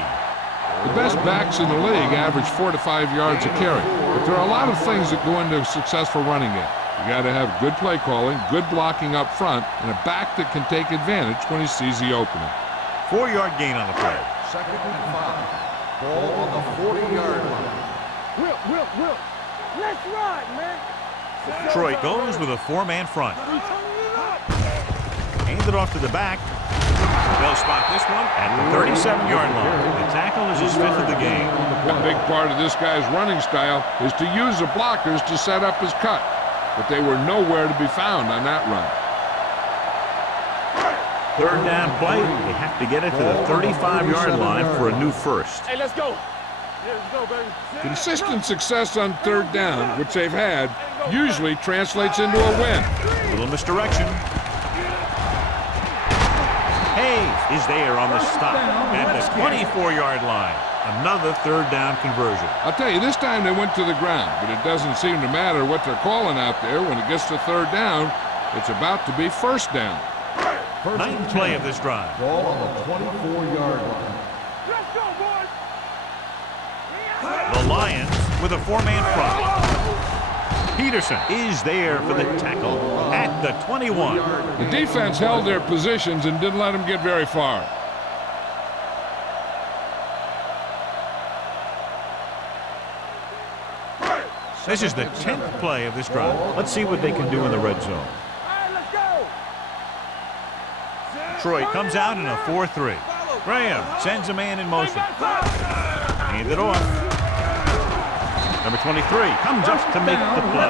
The best backs in the league average 4 to 5 yards a carry, but there are a lot of things that go into a successful running game. You got to have good play calling, good blocking up front, and a back that can take advantage when he sees the opening. 4-yard gain on the play. Second and 5. Ball on the 40-yard line. Will. Let's ride, man. Detroit goes with a 4-man front. Hands it off to the back. They'll spot this one at the 37-yard line. The tackle is his 5th of the game. A big part of this guy's running style is to use the blockers to set up his cut, but they were nowhere to be found on that run. Third down play. They have to get it to the 35-yard line for a new first. Hey, let's go. Yeah, let's go, baby. Consistent success on third down, which they've had, usually translates into a win. Little misdirection. Hayes is there on the stop at the 24-yard line. Another third down conversion. I'll tell you, this time they went to the ground, but it doesn't seem to matter what they're calling out there. When it gets to third down, it's about to be first down. Ninth play of this drive. Ball on the 24-yard line. Let's go, boys. The Lions with a 4-man front. Peterson is there for the tackle at the 21. The defense held their positions and didn't let them get very far. This is the 10th play of this drive. Let's see what they can do in the red zone. All right, let's go. Detroit comes out in a 4-3. Graham sends a man in motion. Hand it off. Number 23 comes up to make the play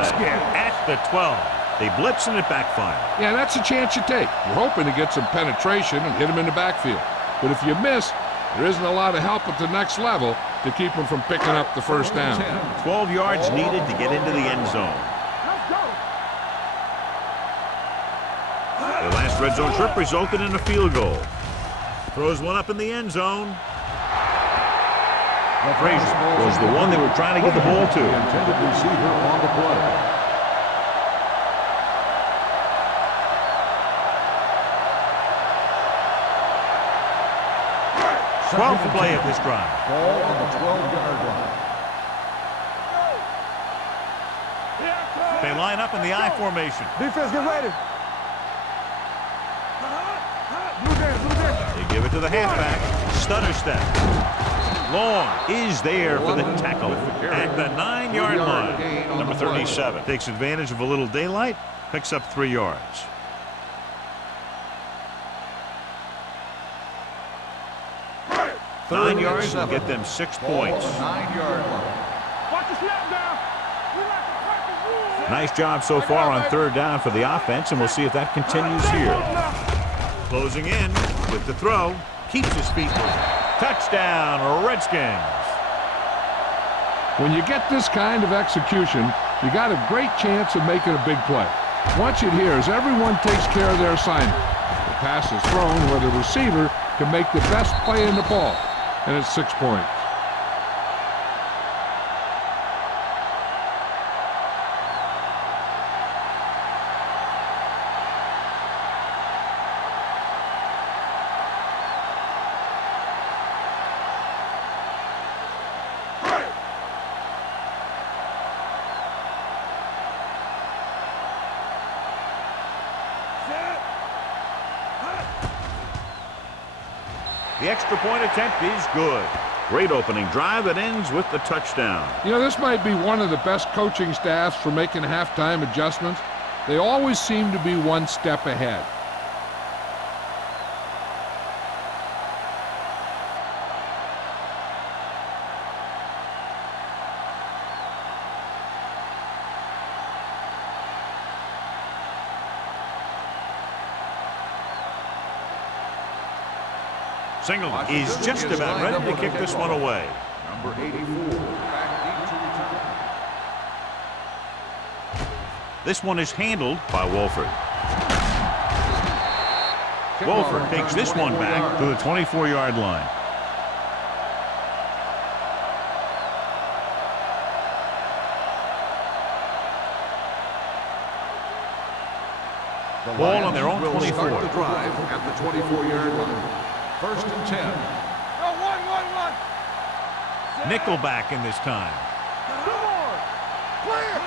at the 12. They blitz and it backfires. Yeah, that's a chance you take. You're hoping to get some penetration and hit him in the backfield. But if you miss, there isn't a lot of help at the next level to keep them from picking up the first down. 12 yards needed to get into the end zone. Let's go. The last red zone trip resulted in a field goal. Throws one up in the end zone. Frazier was the one they were trying to get the ball to. The intended receiver on the play. 12th play of this drive. Ball on the 12-yard line. They line up in the I formation. Defense, get ready. They give it to the halfback. Stutter step. Long is there for the tackle at the 9-yard line. Number 37 takes advantage of a little daylight, picks up 3 yards. Nine yards will get them 6 points. 9-yard line. Watch the snap down. We like to practice rules. Nice job so far on 3rd down for the offense, and we'll see if that continues here. Closing in with the throw. Keeps his feet moving. Touchdown, Redskins. When you get this kind of execution, you got a great chance of making a big play. Watch it here as everyone takes care of their assignment. The pass is thrown where the receiver can make the best play in the ball, and it's 6 points. The extra point attempt is good. Great opening drive that ends with the touchdown. You know, this might be one of the best coaching staffs for making halftime adjustments. They always seem to be one step ahead. Singleton is just about ready to kick this one away. Number 84, back deep to return. This one is handled by Wolford. Wolford takes this one back to the 24-yard line. Ball on their own 24. Start the drive at the 24-yard line. 1st and 10. Nickelback in this time. Come on. Clear.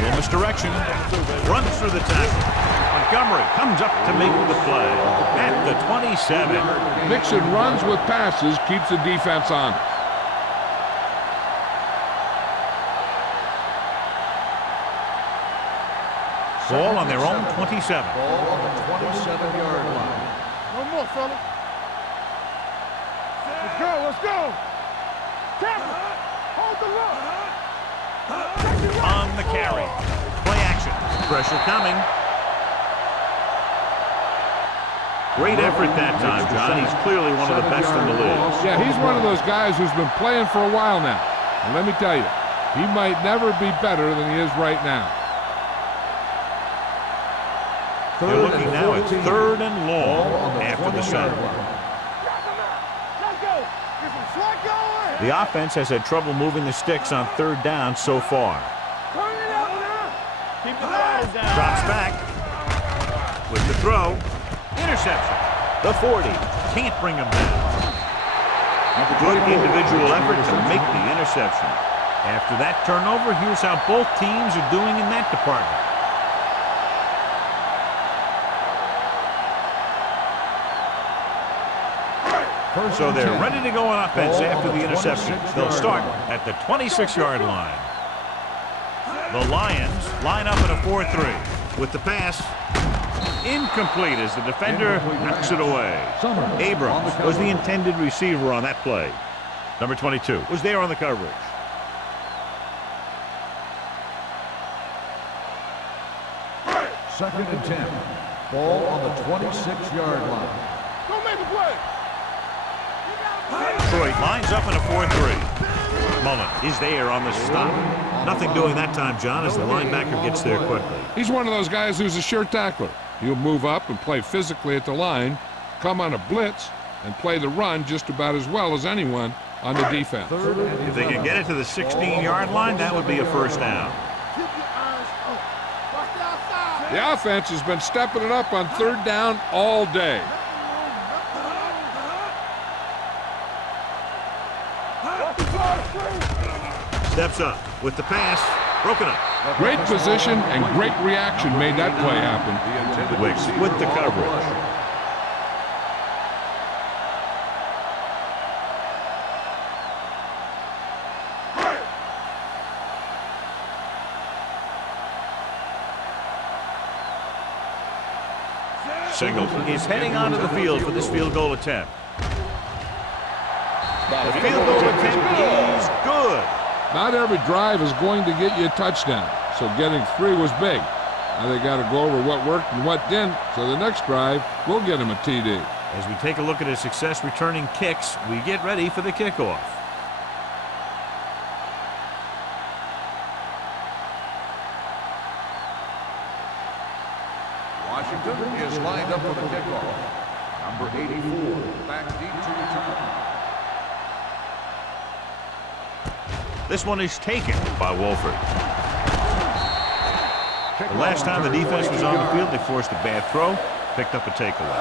Little misdirection. Runs through the tackle. Montgomery comes up to make the play at the 27. Mixon runs with passes, keeps the defense honest. Ball on their own 27. Ball on the 27-yard line. No more, fella. Let's go. Let's go. Tackle. Hold the look. On the carry. Play action. Pressure coming. Great effort that time, John. He's clearly one of the best in the league. Yeah, he's one of those guys who's been playing for a while now. And let me tell you, he might never be better than he is right now. They're looking now at 3rd and long after the center. The offense has had trouble moving the sticks on 3rd down so far. Keep the ball down. Drops back with the throw. Interception. The 40. Can't bring him down. Good individual effort to make the interception. After that turnover, here's how both teams are doing in that department. So they're ready to go on offense after the interception. They'll start at the 26-yard line. The Lions line up in a 4-3 with the pass incomplete as the defender knocks it away. Abrams was the intended receiver on that play. Number 22 was there on the coverage. Second and 10. Ball on the 26-yard line. Don't make a play. Detroit lines up in a 4-3. Mullen is there on the stop. Nothing doing that time, John, as the linebacker gets there quickly. He's one of those guys who's a sure tackler. He'll move up and play physically at the line, come on a blitz, and play the run just about as well as anyone on the defense. If they can get it to the 16-yard line, that would be a first down. The offense has been stepping it up on third down all day. Steps up with the pass, broken up. Great position and great reaction made that play happen. Wicks with the coverage. Singleton is heading onto the field for this field goal attempt. The field goal attempt is good. Not every drive is going to get you a touchdown, so getting 3 was big. Now they got to go over what worked and what didn't, so the next drive will get him a TD. As we take a look at his success returning kicks, we get ready for the kickoff. Washington is lined up for the kickoff. Number 84, back deep to return. This one is taken by Wolford. The last time the defense was on the field, they forced a bad throw, picked up a takeaway.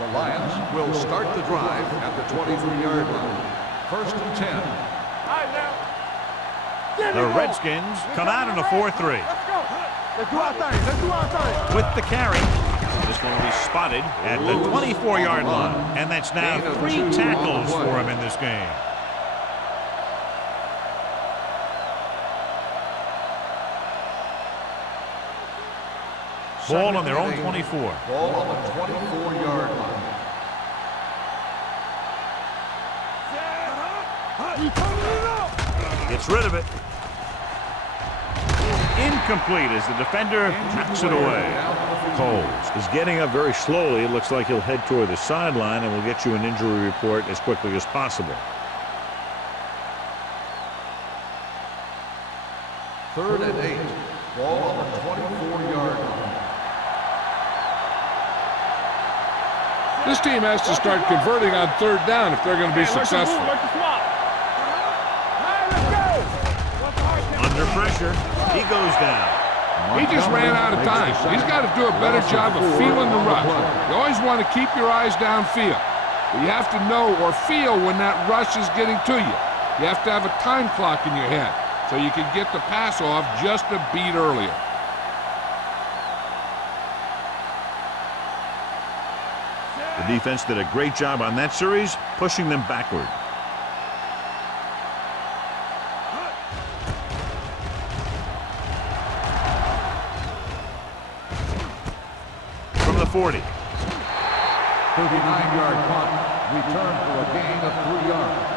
The Lions will start the drive at the 23-yard line. First and 10. The Redskins come out in a 4-3. Let's do our thing. Let's do our thing. With the carry. This one will be spotted at the 24-yard line. And that's now 3 tackles for him in this game. Ball on their own 24. Ball on the 24-yard line. Gets rid of it. Incomplete as the defender knocks it away. Coles is getting up very slowly. It looks like he'll head toward the sideline, and we'll get you an injury report as quickly as possible. Third and 8. Ball on the 24-yard line. This team has to start converting on third down if they're going to be successful. Under pressure, he goes down. He just ran out of time. He's got to do a better job of feeling the rush. You always want to keep your eyes downfield. But you have to know or feel when that rush is getting to you. You have to have a time clock in your head so you can get the pass off just a beat earlier. The defense did a great job on that series, pushing them backward. From the 40. 39-yard punt. Return for a gain of 3 yards.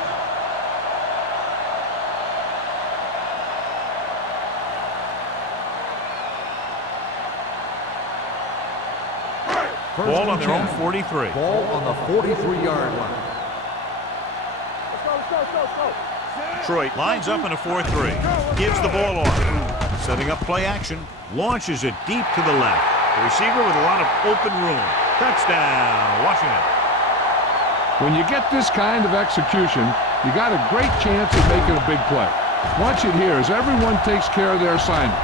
Ball on their own 43. Ball on the 43-yard line. Detroit lines up in a 4-3. Gives the ball off. Setting up play action. Launches it deep to the left. The receiver with a lot of open room. Touchdown, Washington. When you get this kind of execution, you got a great chance of making a big play. Watch it here as everyone takes care of their assignment.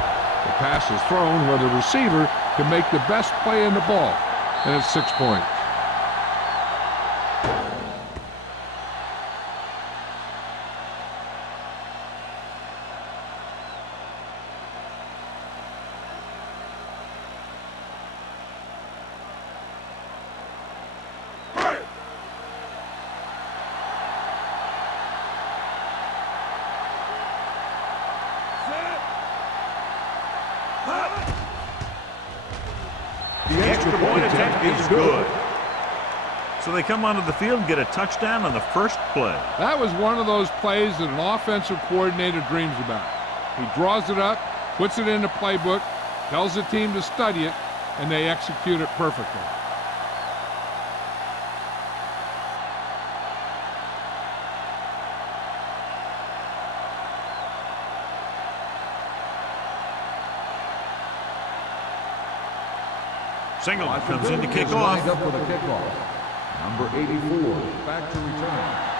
The pass is thrown where the receiver can make the best play in the ball. And it's 6 points. The extra point attempt is good. So they come onto the field and get a touchdown on the first play. That was one of those plays that an offensive coordinator dreams about. He draws it up, puts it in the playbook, tells the team to study it, and they execute it perfectly. Singleton comes in to kick Is off. lined up for the kickoff. Number 84, back to return.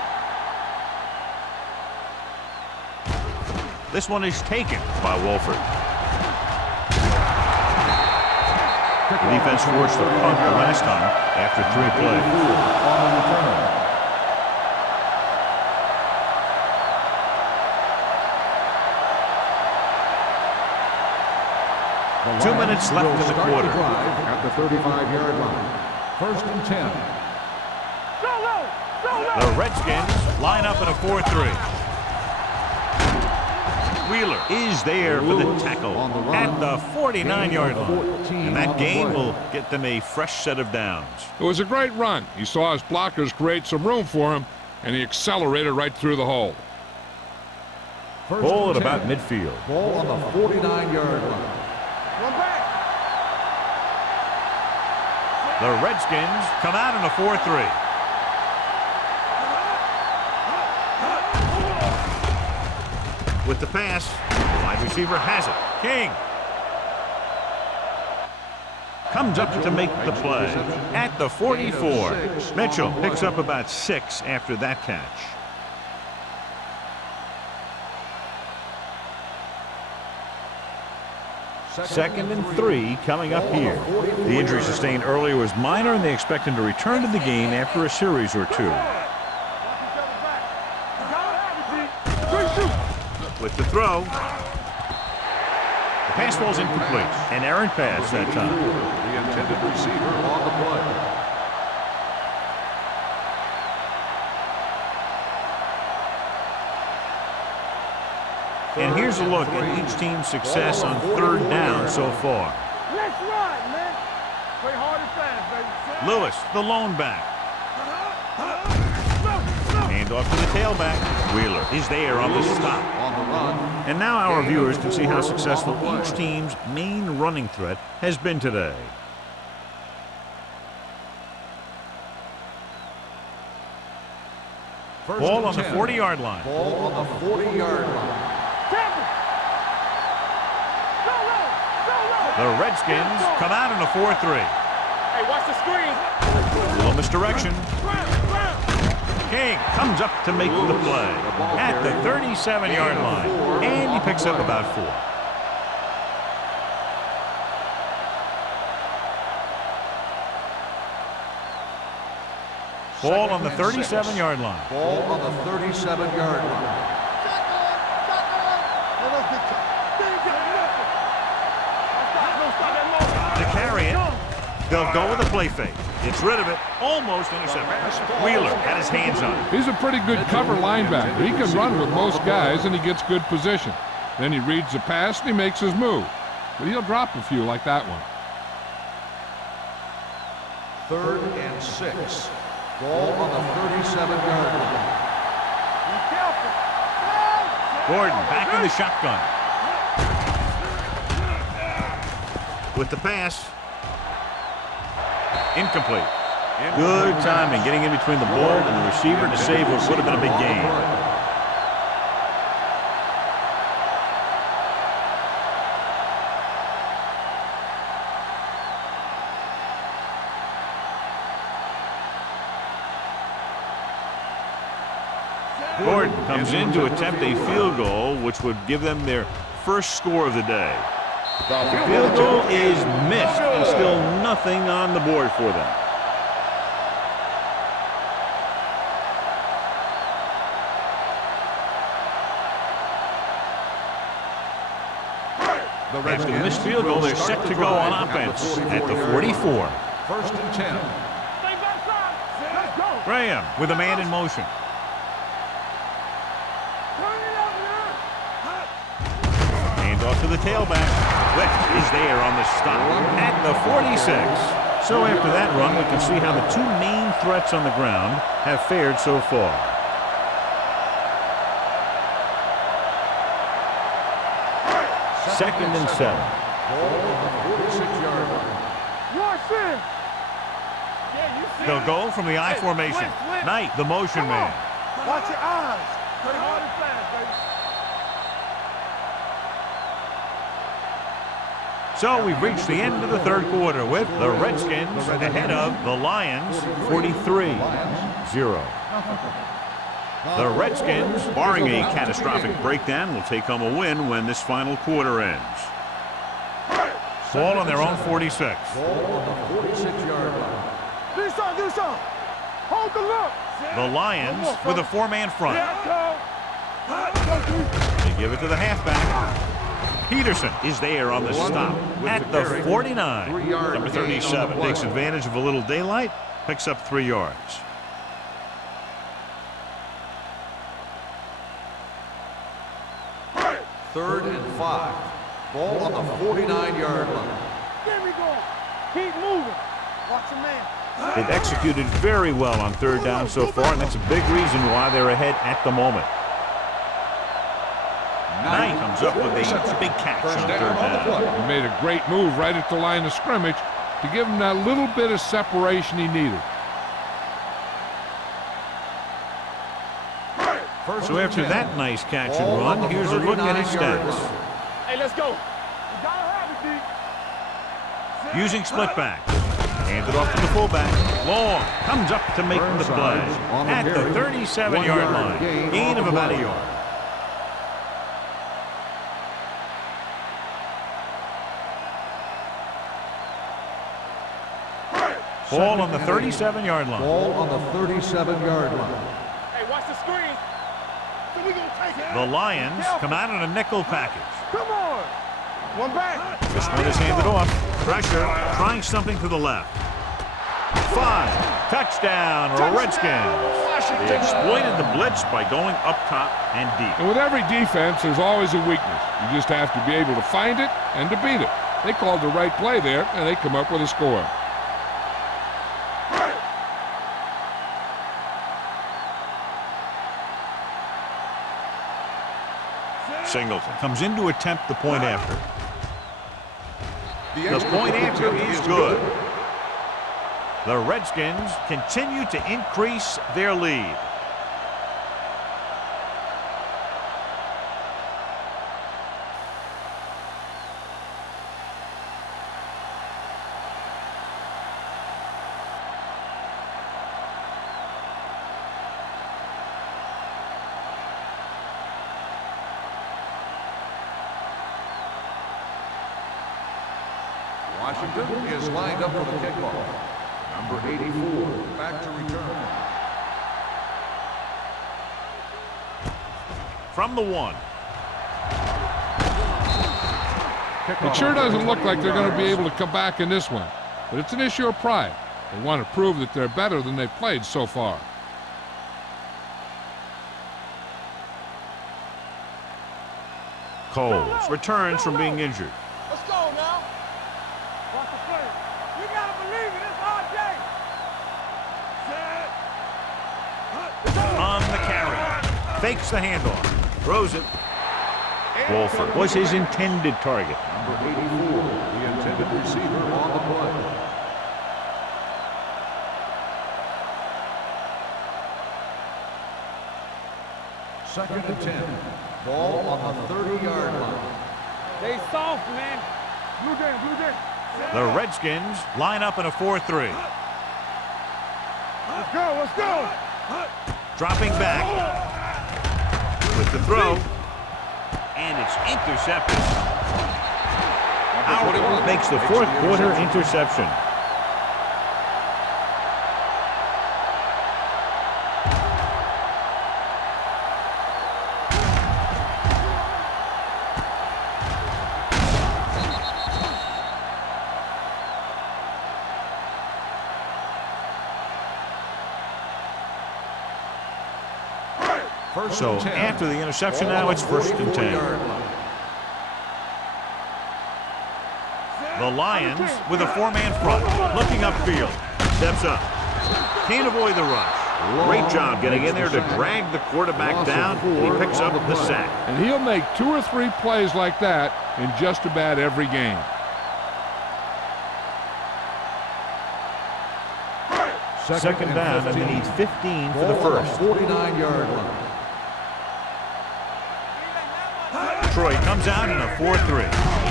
This one is taken by Wolford. The defense forced a punt the last time after 3 plays. On the return. The 2 minutes left will in the start quarter. drive at the 35-yard line. 1st and 10. The Redskins line up in a 4-3. Wheeler is there for the tackle at the 49-yard line. And that gain will get them a fresh set of downs. It was a great run. He saw his blockers create some room for him, and he accelerated right through the hole. Ball at about midfield. Ball on the 49-yard line. The Redskins come out in a 4-3. With the pass, the wide receiver has it. King comes up to make the play at the 44. Mitchell picks up about 6 after that catch. Second and 3 coming up here. The injury sustained earlier was minor, and they expect him to return to the game after a series or 2. With the throw, the pass ball's incomplete. An errant pass that time. The intended receiver on the play. And here's a look at each team's success on 3rd down so far. Let's run, man. Play hard and fast, baby. Lewis, the lone back. Hand off to the tailback. Wheeler is there on the stop. On the run. And now our viewers can see how successful each team's main running threat has been today. Ball on the 40-yard line. Ball on the 40-yard line. The Redskins come out in a 4-3. Hey, watch the screen. A little misdirection. King comes up to make the play at the 37-yard line. And he picks up about 4. Ball on the 37-yard line. Ball on the 37-yard line. To carry it, they'll go with a play fake. Gets rid of it, almost intercepted. Wheeler had his hands on it. He's a pretty good cover linebacker. He can run with most guys, and he gets good position. Then he reads the pass, and he makes his move. But he'll drop a few like that one. 3rd and 6. Ball on the 37-yard line. Gordon back in the shotgun. With the pass. Incomplete. Good timing, getting in between the ball and the receiver to save what would have been a big gain. Gordon comes in to attempt a field goal, which would give them their first score of the day. The field goal is missed, and still nothing on the board for them. After the missed field goal, they're set to go on offense at the 44. 1st and 10. Graham with a man in motion. Hand off to the tailback. Wick is there on the stop at the 46. So after that run, we can see how the 2 main threats on the ground have fared so far. Second and 7. Ball on the 46-yard line. They'll go from the I formation. Knight, the motion man. Watch your eyes. Play hard and fast, baby. So we've reached the end of the third quarter with the Redskins ahead of the Lions 43-0. The Redskins, barring a catastrophic breakdown, will take home a win when this final quarter ends. Ball on their own 46. Ball on the 46-yard line. Do something. Hold the look. The Lions with a four-man front. They give it to the halfback. Peterson is there on the stop at the 49. Number 37 takes advantage of a little daylight, picks up 3 yards. Third and 5. Ball on the 49-yard line. There we go. Keep moving. Watch your man. They've executed very well on third down so far, and that's a big reason why they're ahead at the moment. Knight comes up with a big catch on third down. He made a great move right at the line of scrimmage to give him that little bit of separation he needed. So after that nice catch and run, here's a look at his stats. Hey, let's go. Using split back. Handed off to the fullback. Long comes up to make the play at the 37-yard line. Gain of about a yard. Ball on the 37-yard line. Ball on the 37-yard line. Hey, watch the screen. So we gonna take it. The Lions come out in a nickel package. Come on. One back. This one is handed off. Pressure, trying something to the left. 5. Touchdown, Redskins. They exploited the blitz by going up top and deep. And with every defense, there's always a weakness. You just have to be able to find it and to beat it. They called the right play there, and they come up with a score. Singleton comes in to attempt the point after. The point after is good. The Redskins continue to increase their lead. Washington is lined up for the kickoff. Number 84, back to return. From the 1. It sure doesn't look like they're going to be able to come back in this one, but it's an issue of pride. They want to prove that they're better than they've played so far. Coles returns from being injured. Let's go now. Watch the play. You gotta believe it. It's our day. On the carry. Fakes the handoff. Throws it. Wolford was his intended target. Number 84, the intended receiver on the play. Second and 10. Ball on the 30-yard line. They soft, man. Blue game. The Redskins line up in a 4-3. Let's go. Dropping back with the throw, and it's intercepted. Howard makes the fourth quarter interception. So after the interception, now it's 1st and 10. The Lions with a four-man front, looking upfield, steps up, can't avoid the rush. Great job getting in there to drag the quarterback down, and he picks up the sack. And he'll make 2 or 3 plays like that in just about every game. Second down, and they need 15 for the first. 49-yard line. Troy comes out in a 4-3.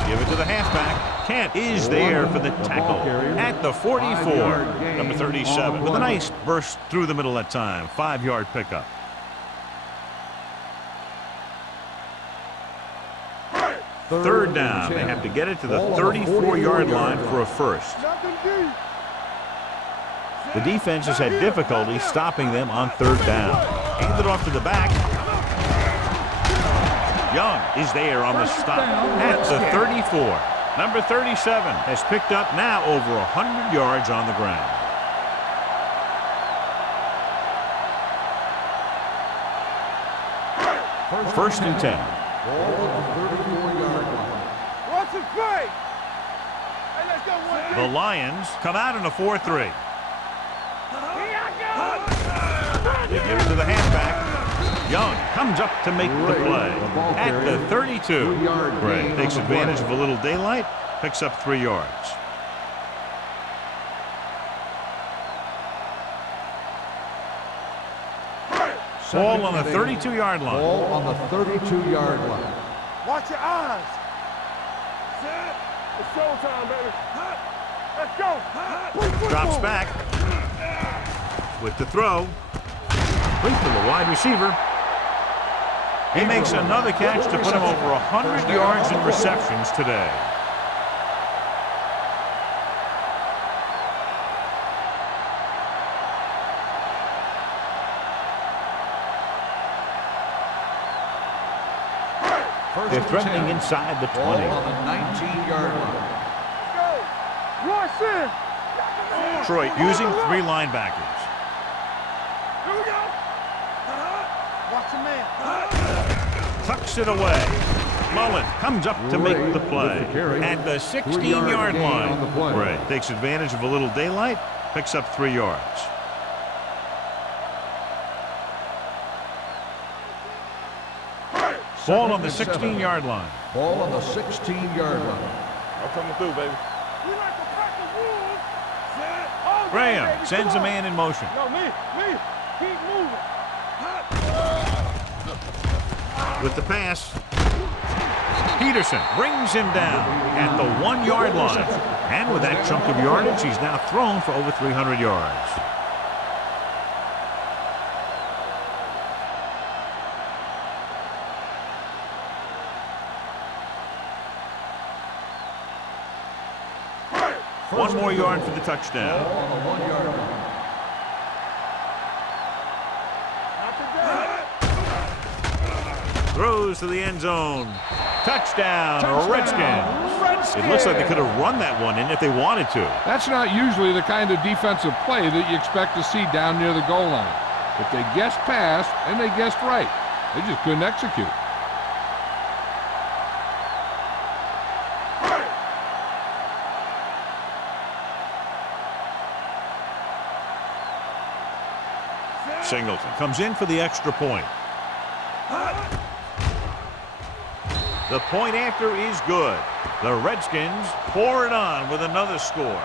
He give it to the halfback. Kent is there for the tackle at the 44. Number 37 with a nice burst through the middle that time. 5-yard pickup. Third down. They have to get it to the 34-yard line for a first. The defense has had difficulty stopping them on third down. Hand it off to the back. Young is there on the stop at the 34. Number 37 has picked up now over 100 yards on the ground. First and 10. The Lions come out in a 4-3. They give it to the halfback. Young comes up to make the play at the 32. Gray takes advantage of a little daylight, picks up 3 yards. Ball on the 32-yard line. Ball on the 32-yard line. Watch your eyes. It's showtime, baby. Let's go. Drops back with the throw. Complete to the wide receiver. He makes another catch to put him over 100 yards in receptions today. They're threatening inside the 20. Ball on the 19-yard line. Rush in. Detroit using 3 linebackers. Here we go. Watch your man. Tucks it away. Mullen comes up to make the play at the 16-yard line. Gray takes advantage of a little daylight, picks up 3 yards. Ball on the 16-yard line. Ball on the 16-yard line. I'm coming through, baby. We like to pack the wolves. Graham sends a man in motion. No, me. Keep moving. With the pass, Peterson brings him down at the 1-yard line. And with that chunk of yardage, he's now thrown for over 300 yards. One more yard for the touchdown. Ball on the 1-yard line. Throws to the end zone. Touchdown, Redskins. It looks like they could have run that one in if they wanted to. That's not usually the kind of defensive play that you expect to see down near the goal line. But they guessed pass, and they guessed right. They just couldn't execute. Singleton comes in for the extra point. The point after is good. The Redskins pour it on with another score.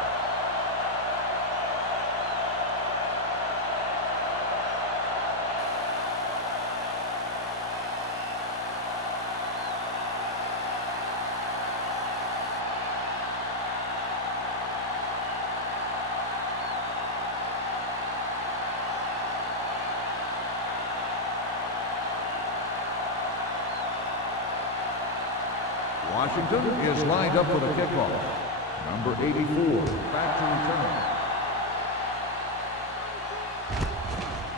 Washington is lined up for the kickoff. Number 84, back to return.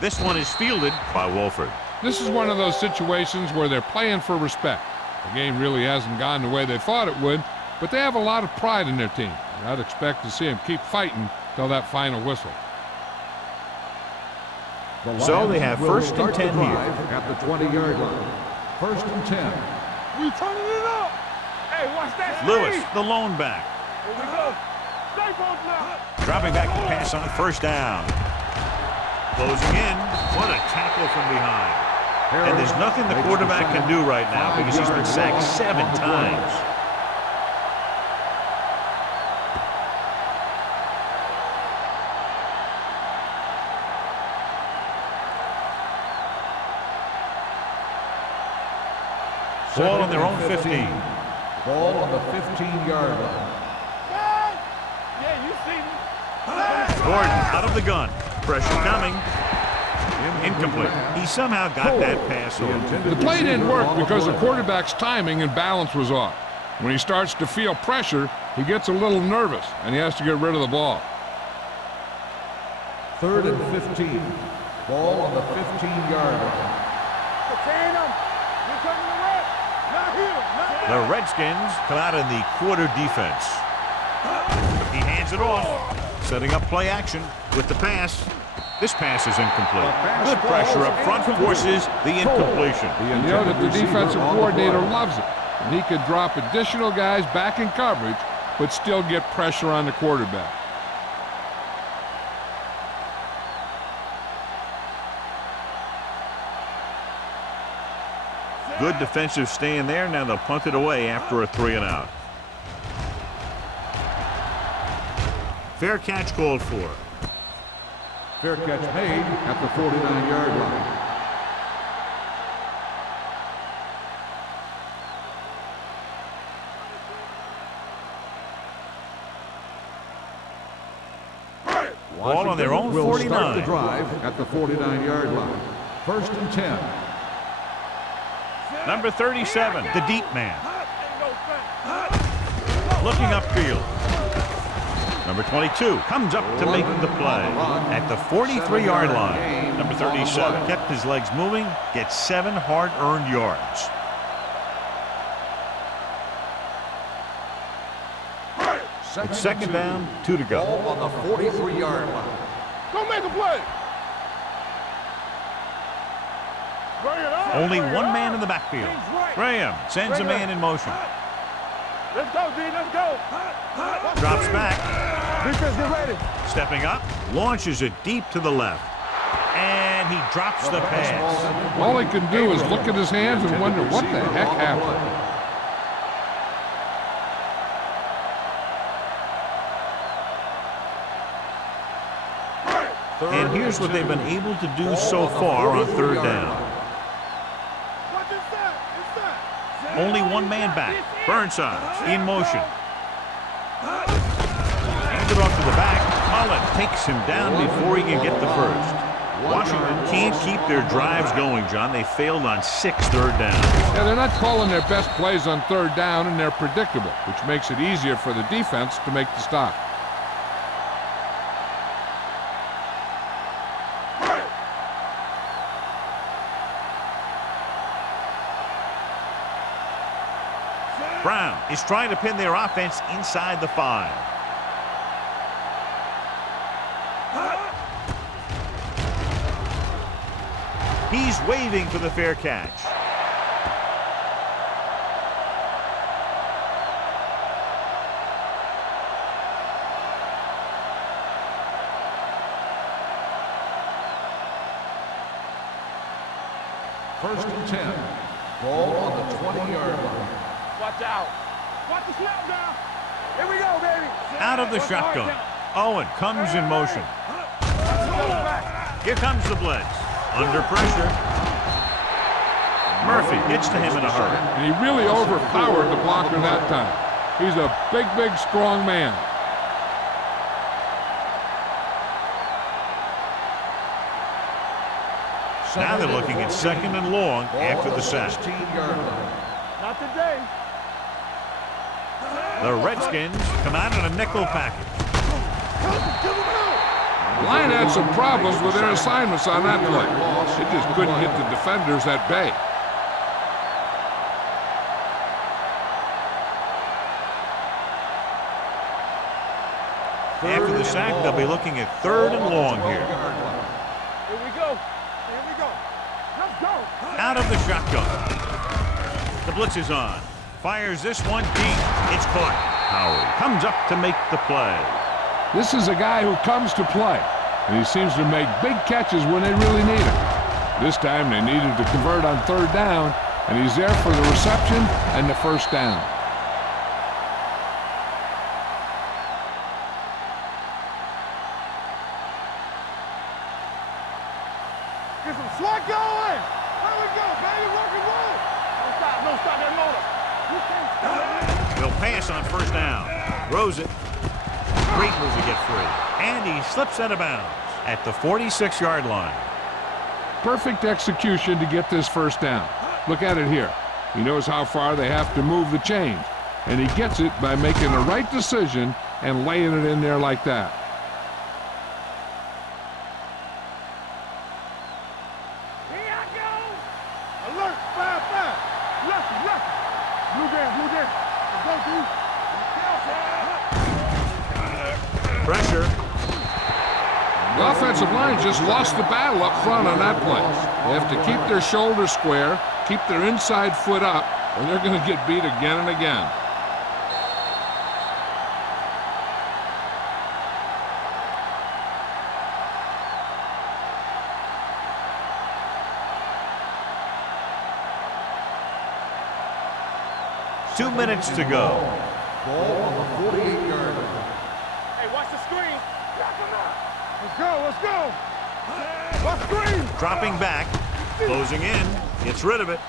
This one is fielded by Wolford. This is one of those situations where they're playing for respect. The game really hasn't gone the way they thought it would, but they have a lot of pride in their team. I'd expect to see them keep fighting till that final whistle. So they have first and 10 here. At the 20-yard line. First and 10. We turning it up. Hey, watch that. Lewis, the lone back. Here we go. Staples now. Dropping back to pass on first down. Closing in. What a tackle from behind. And there's nothing the quarterback can do right now because he's been sacked 7 times. Ball on their own 15. Ball on the 15-yard line. Yeah, you see me. Gordon out of the gun. Pressure coming. Incomplete. He somehow got that pass off. The play didn't work because the quarterback's timing and balance was off. When he starts to feel pressure, he gets a little nervous, and he has to get rid of the ball. 3rd and 15. Ball on the 15-yard line. The Redskins come out in the quarter defense. He hands it off, setting up play action with the pass. This pass is incomplete. Good pressure up front forces the incompletion. You know that the defensive coordinator loves it, and he could drop additional guys back in coverage, but still get pressure on the quarterback. Good defensive stand there. Now they'll punt it away after a 3-and-out. Fair catch called for. Fair catch made at the 49-yard line. Ball on their own 49. Will start the drive at the 49-yard line. 1st and 10. Number 37, the deep man. Looking upfield. Number 22 comes up to make the play at the 43-yard line. Number 37 kept his legs moving, gets 7 hard-earned yards. It's 2nd down, 2 to go. Ball on the 43-yard line. Go make a play. Only one man in the backfield. Graham sends a man in motion. Let's go, D. Let's go. Drops back. Defense, get ready. Stepping up, launches it deep to the left. And he drops the pass. All he can do is look at his hands and wonder what the heck happened. And here's what they've been able to do so far on 3rd down. Only one man back. Burnside in motion. Hand it off to the back. Mullen takes him down before he can get the first. Washington can't keep their drives going, John. They failed on 6 3rd down. Yeah, they're not calling their best plays on 3rd down, and they're predictable, which makes it easier for the defense to make the stop. Brown is trying to pin their offense inside the 5. He's waving for the fair catch. First and 10. Ball on the 20-yard line. Watch out. Watch the snap down. Here we go, baby. Out of the shotgun. Owen comes in motion. Here comes the blitz. Under pressure. Murphy gets to him in a hurry. And he really overpowered the blocker that time. He's a big, big, strong man. Now they're looking at 2nd and long after the sack. 16-yard line. Not today. The Redskins come out in a nickel package. The line had some problems with their assignments on that play. They just couldn't hit the defenders at bay. After the sack, they'll be looking at 3rd and long here. Here we go. Here we go. Let's go. Out of the shotgun. The blitz is on. Fires this one deep. It's caught. Howard comes up to make the play. This is a guy who comes to play, and he seems to make big catches when they really need him. This time they needed to convert on 3rd down, and he's there for the reception and the 1st down. Get some swat going. There we go, baby. Rock and roll. Don't stop. Don't stop that motor. He'll pass on first down. Throws it. Great move to get free. And he slips out of bounds at the 46-yard line. Perfect execution to get this first down. Look at it here. He knows how far they have to move the chains, and he gets it by making the right decision and laying it in there like that. Here I go. Alert, 5-5. Left, left. Blue down, blue down. Let's go, dude. Pressure. The offensive line just lost the battle up front on that play. They have to keep their shoulders square, keep their inside foot up, or they're going to get beat again and again. Two minutes to go. Ball on the 48-yard line. Hey, watch the screen. Let's go, let's go. Watch screen. Dropping back. Closing in. Gets rid of it.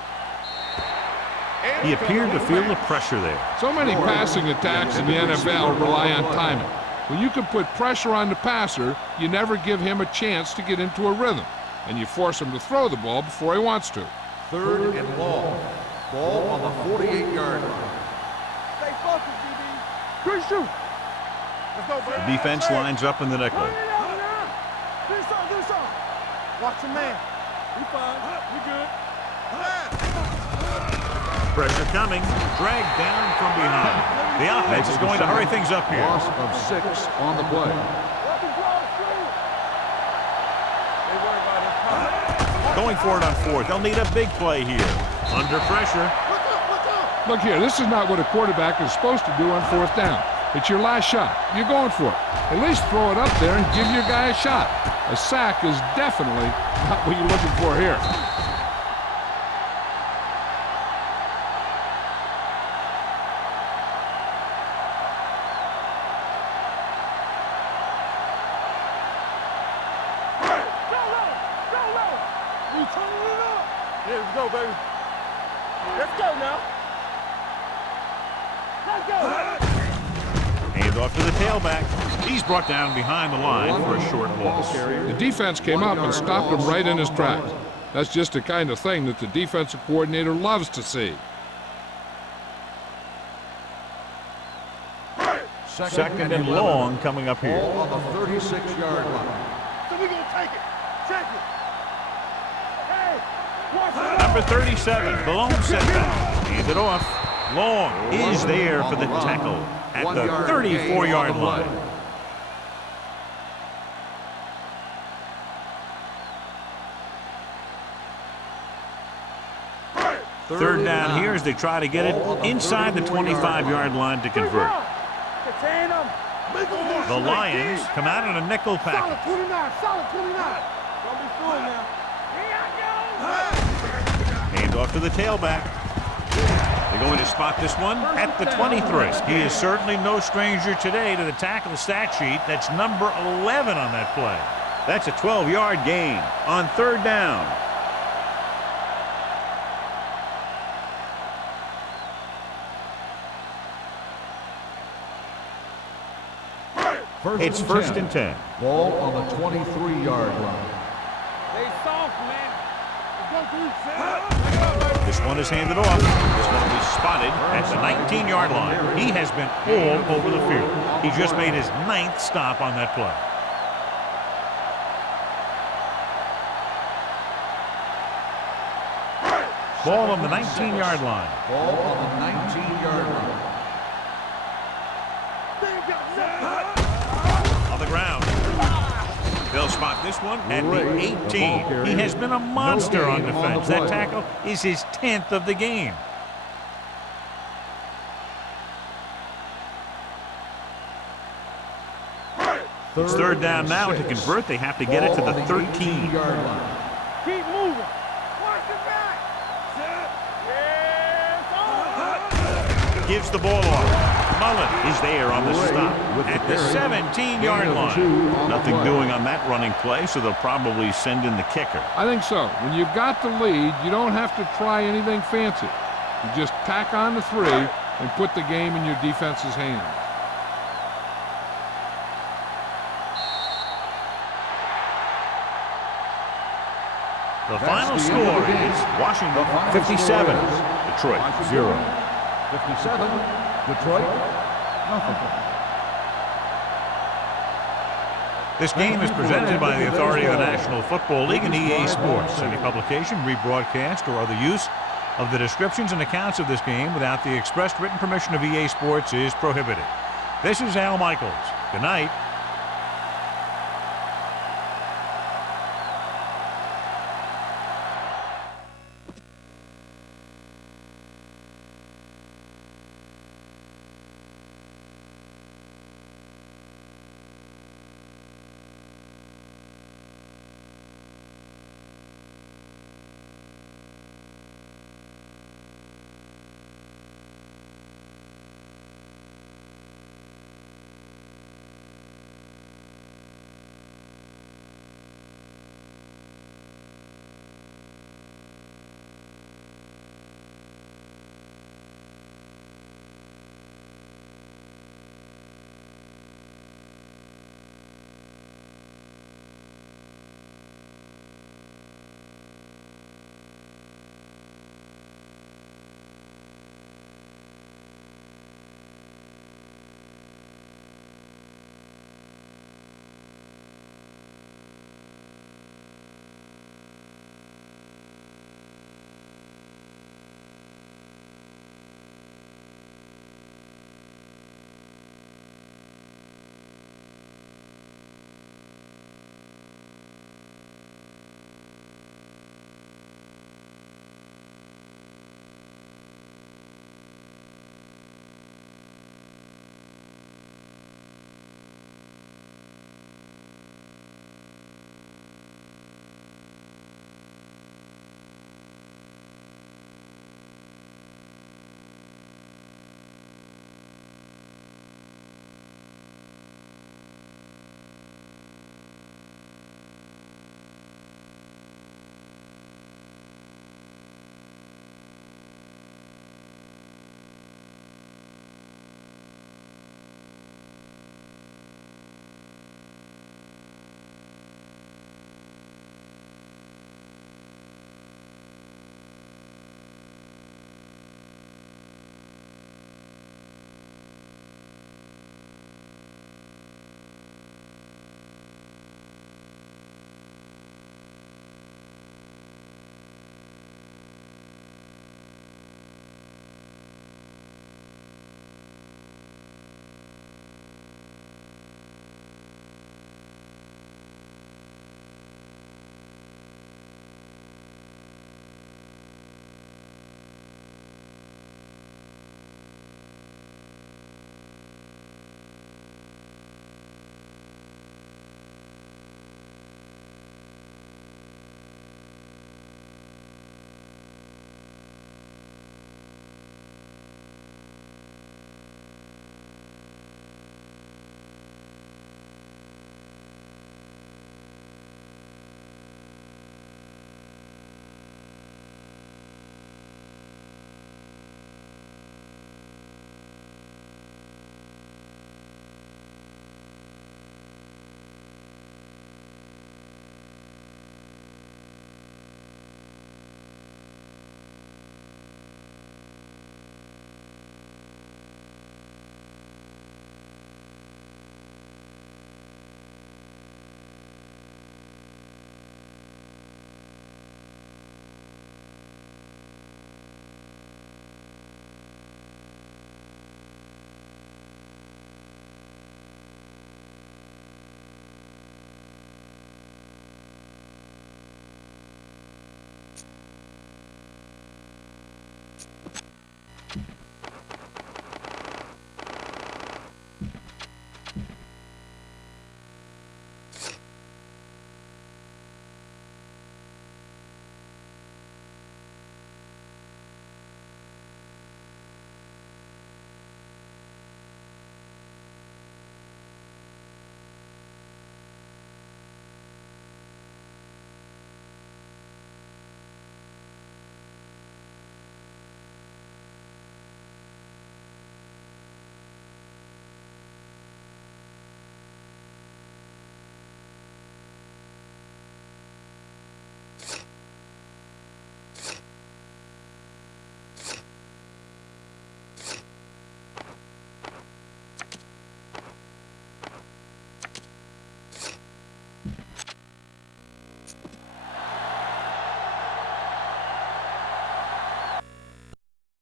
He appeared to feel the pressure there. So many passing attacks in the NFL rely on timing. When you can put pressure on the passer, you never give him a chance to get into a rhythm, and you force him to throw the ball before he wants to. 3rd and long. Ball on the 48-yard line. Stay focused, DB. Good shoot. Let's go, baby. The defense lines up in the nickel. Run it out now. This on, this on. Watch your man. We fine. We good. Pressure coming. Dragged down from behind. The offense is going to hurry things up here. Loss of 6 on the play. Going for it on 4th. They'll need a big play here. Under pressure. Look here, this is not what a quarterback is supposed to do on 4th down. It's your last shot. You're going for it. At least throw it up there and give your guy a shot. A sack is definitely not what you're looking for here. Let's go, baby. Let's go now. Let's go. Hand off to the tailback. He's brought down behind the line for a short loss. The defense came up and stopped him right in his tracks. That's just the kind of thing that the defensive coordinator loves to see. Second and long coming up here. Ball on the 36-yard line. So we're going to take it. Check it. Hey, watch it. Number 37, the lone setback. Hand it off. Long is there for the tackle at the 34-yard line. Third down here as they try to get it inside the 25-yard line to convert. The Lions come out in a nickel package. Solid 29, solid 29. Don't be fooled now. Here I go. Hand off to the tailback. They're going to spot this one at the 23. He is certainly no stranger today to the tackle stat sheet. That's number 11 on that play. That's a 12-yard gain on third down. It's first and 10. Ball on the 23-yard line. They soft, man. Go, dude. This one is handed off. This one will be spotted at the 19-yard line. He has been all over the field. He just made his 9th stop on that play. Ball on the 19-yard line. Ball on the 19-yard line. On the ground. They'll spot this one at the 18. He has been a monster on defense. That tackle is his 10th of the game. It's third down now. To convert, they have to get it to the 13-yard line. Keep moving. Watch the back. Yes, Gives the ball off. Mullen is there on the stop at the 17-yard line. Nothing doing on that running play, so they'll probably send in the kicker. I think so. When you've got the lead, you don't have to try anything fancy. You just tack on the 3 and put the game in your defense's hands. The final score is Washington 57, Detroit 0. 57, Detroit, nothing. This game is presented by the authority of the National Football League and EA Sports. Any publication, rebroadcast, or other use of the descriptions and accounts of this game without the expressed written permission of EA Sports is prohibited. This is Al Michaels. Good night.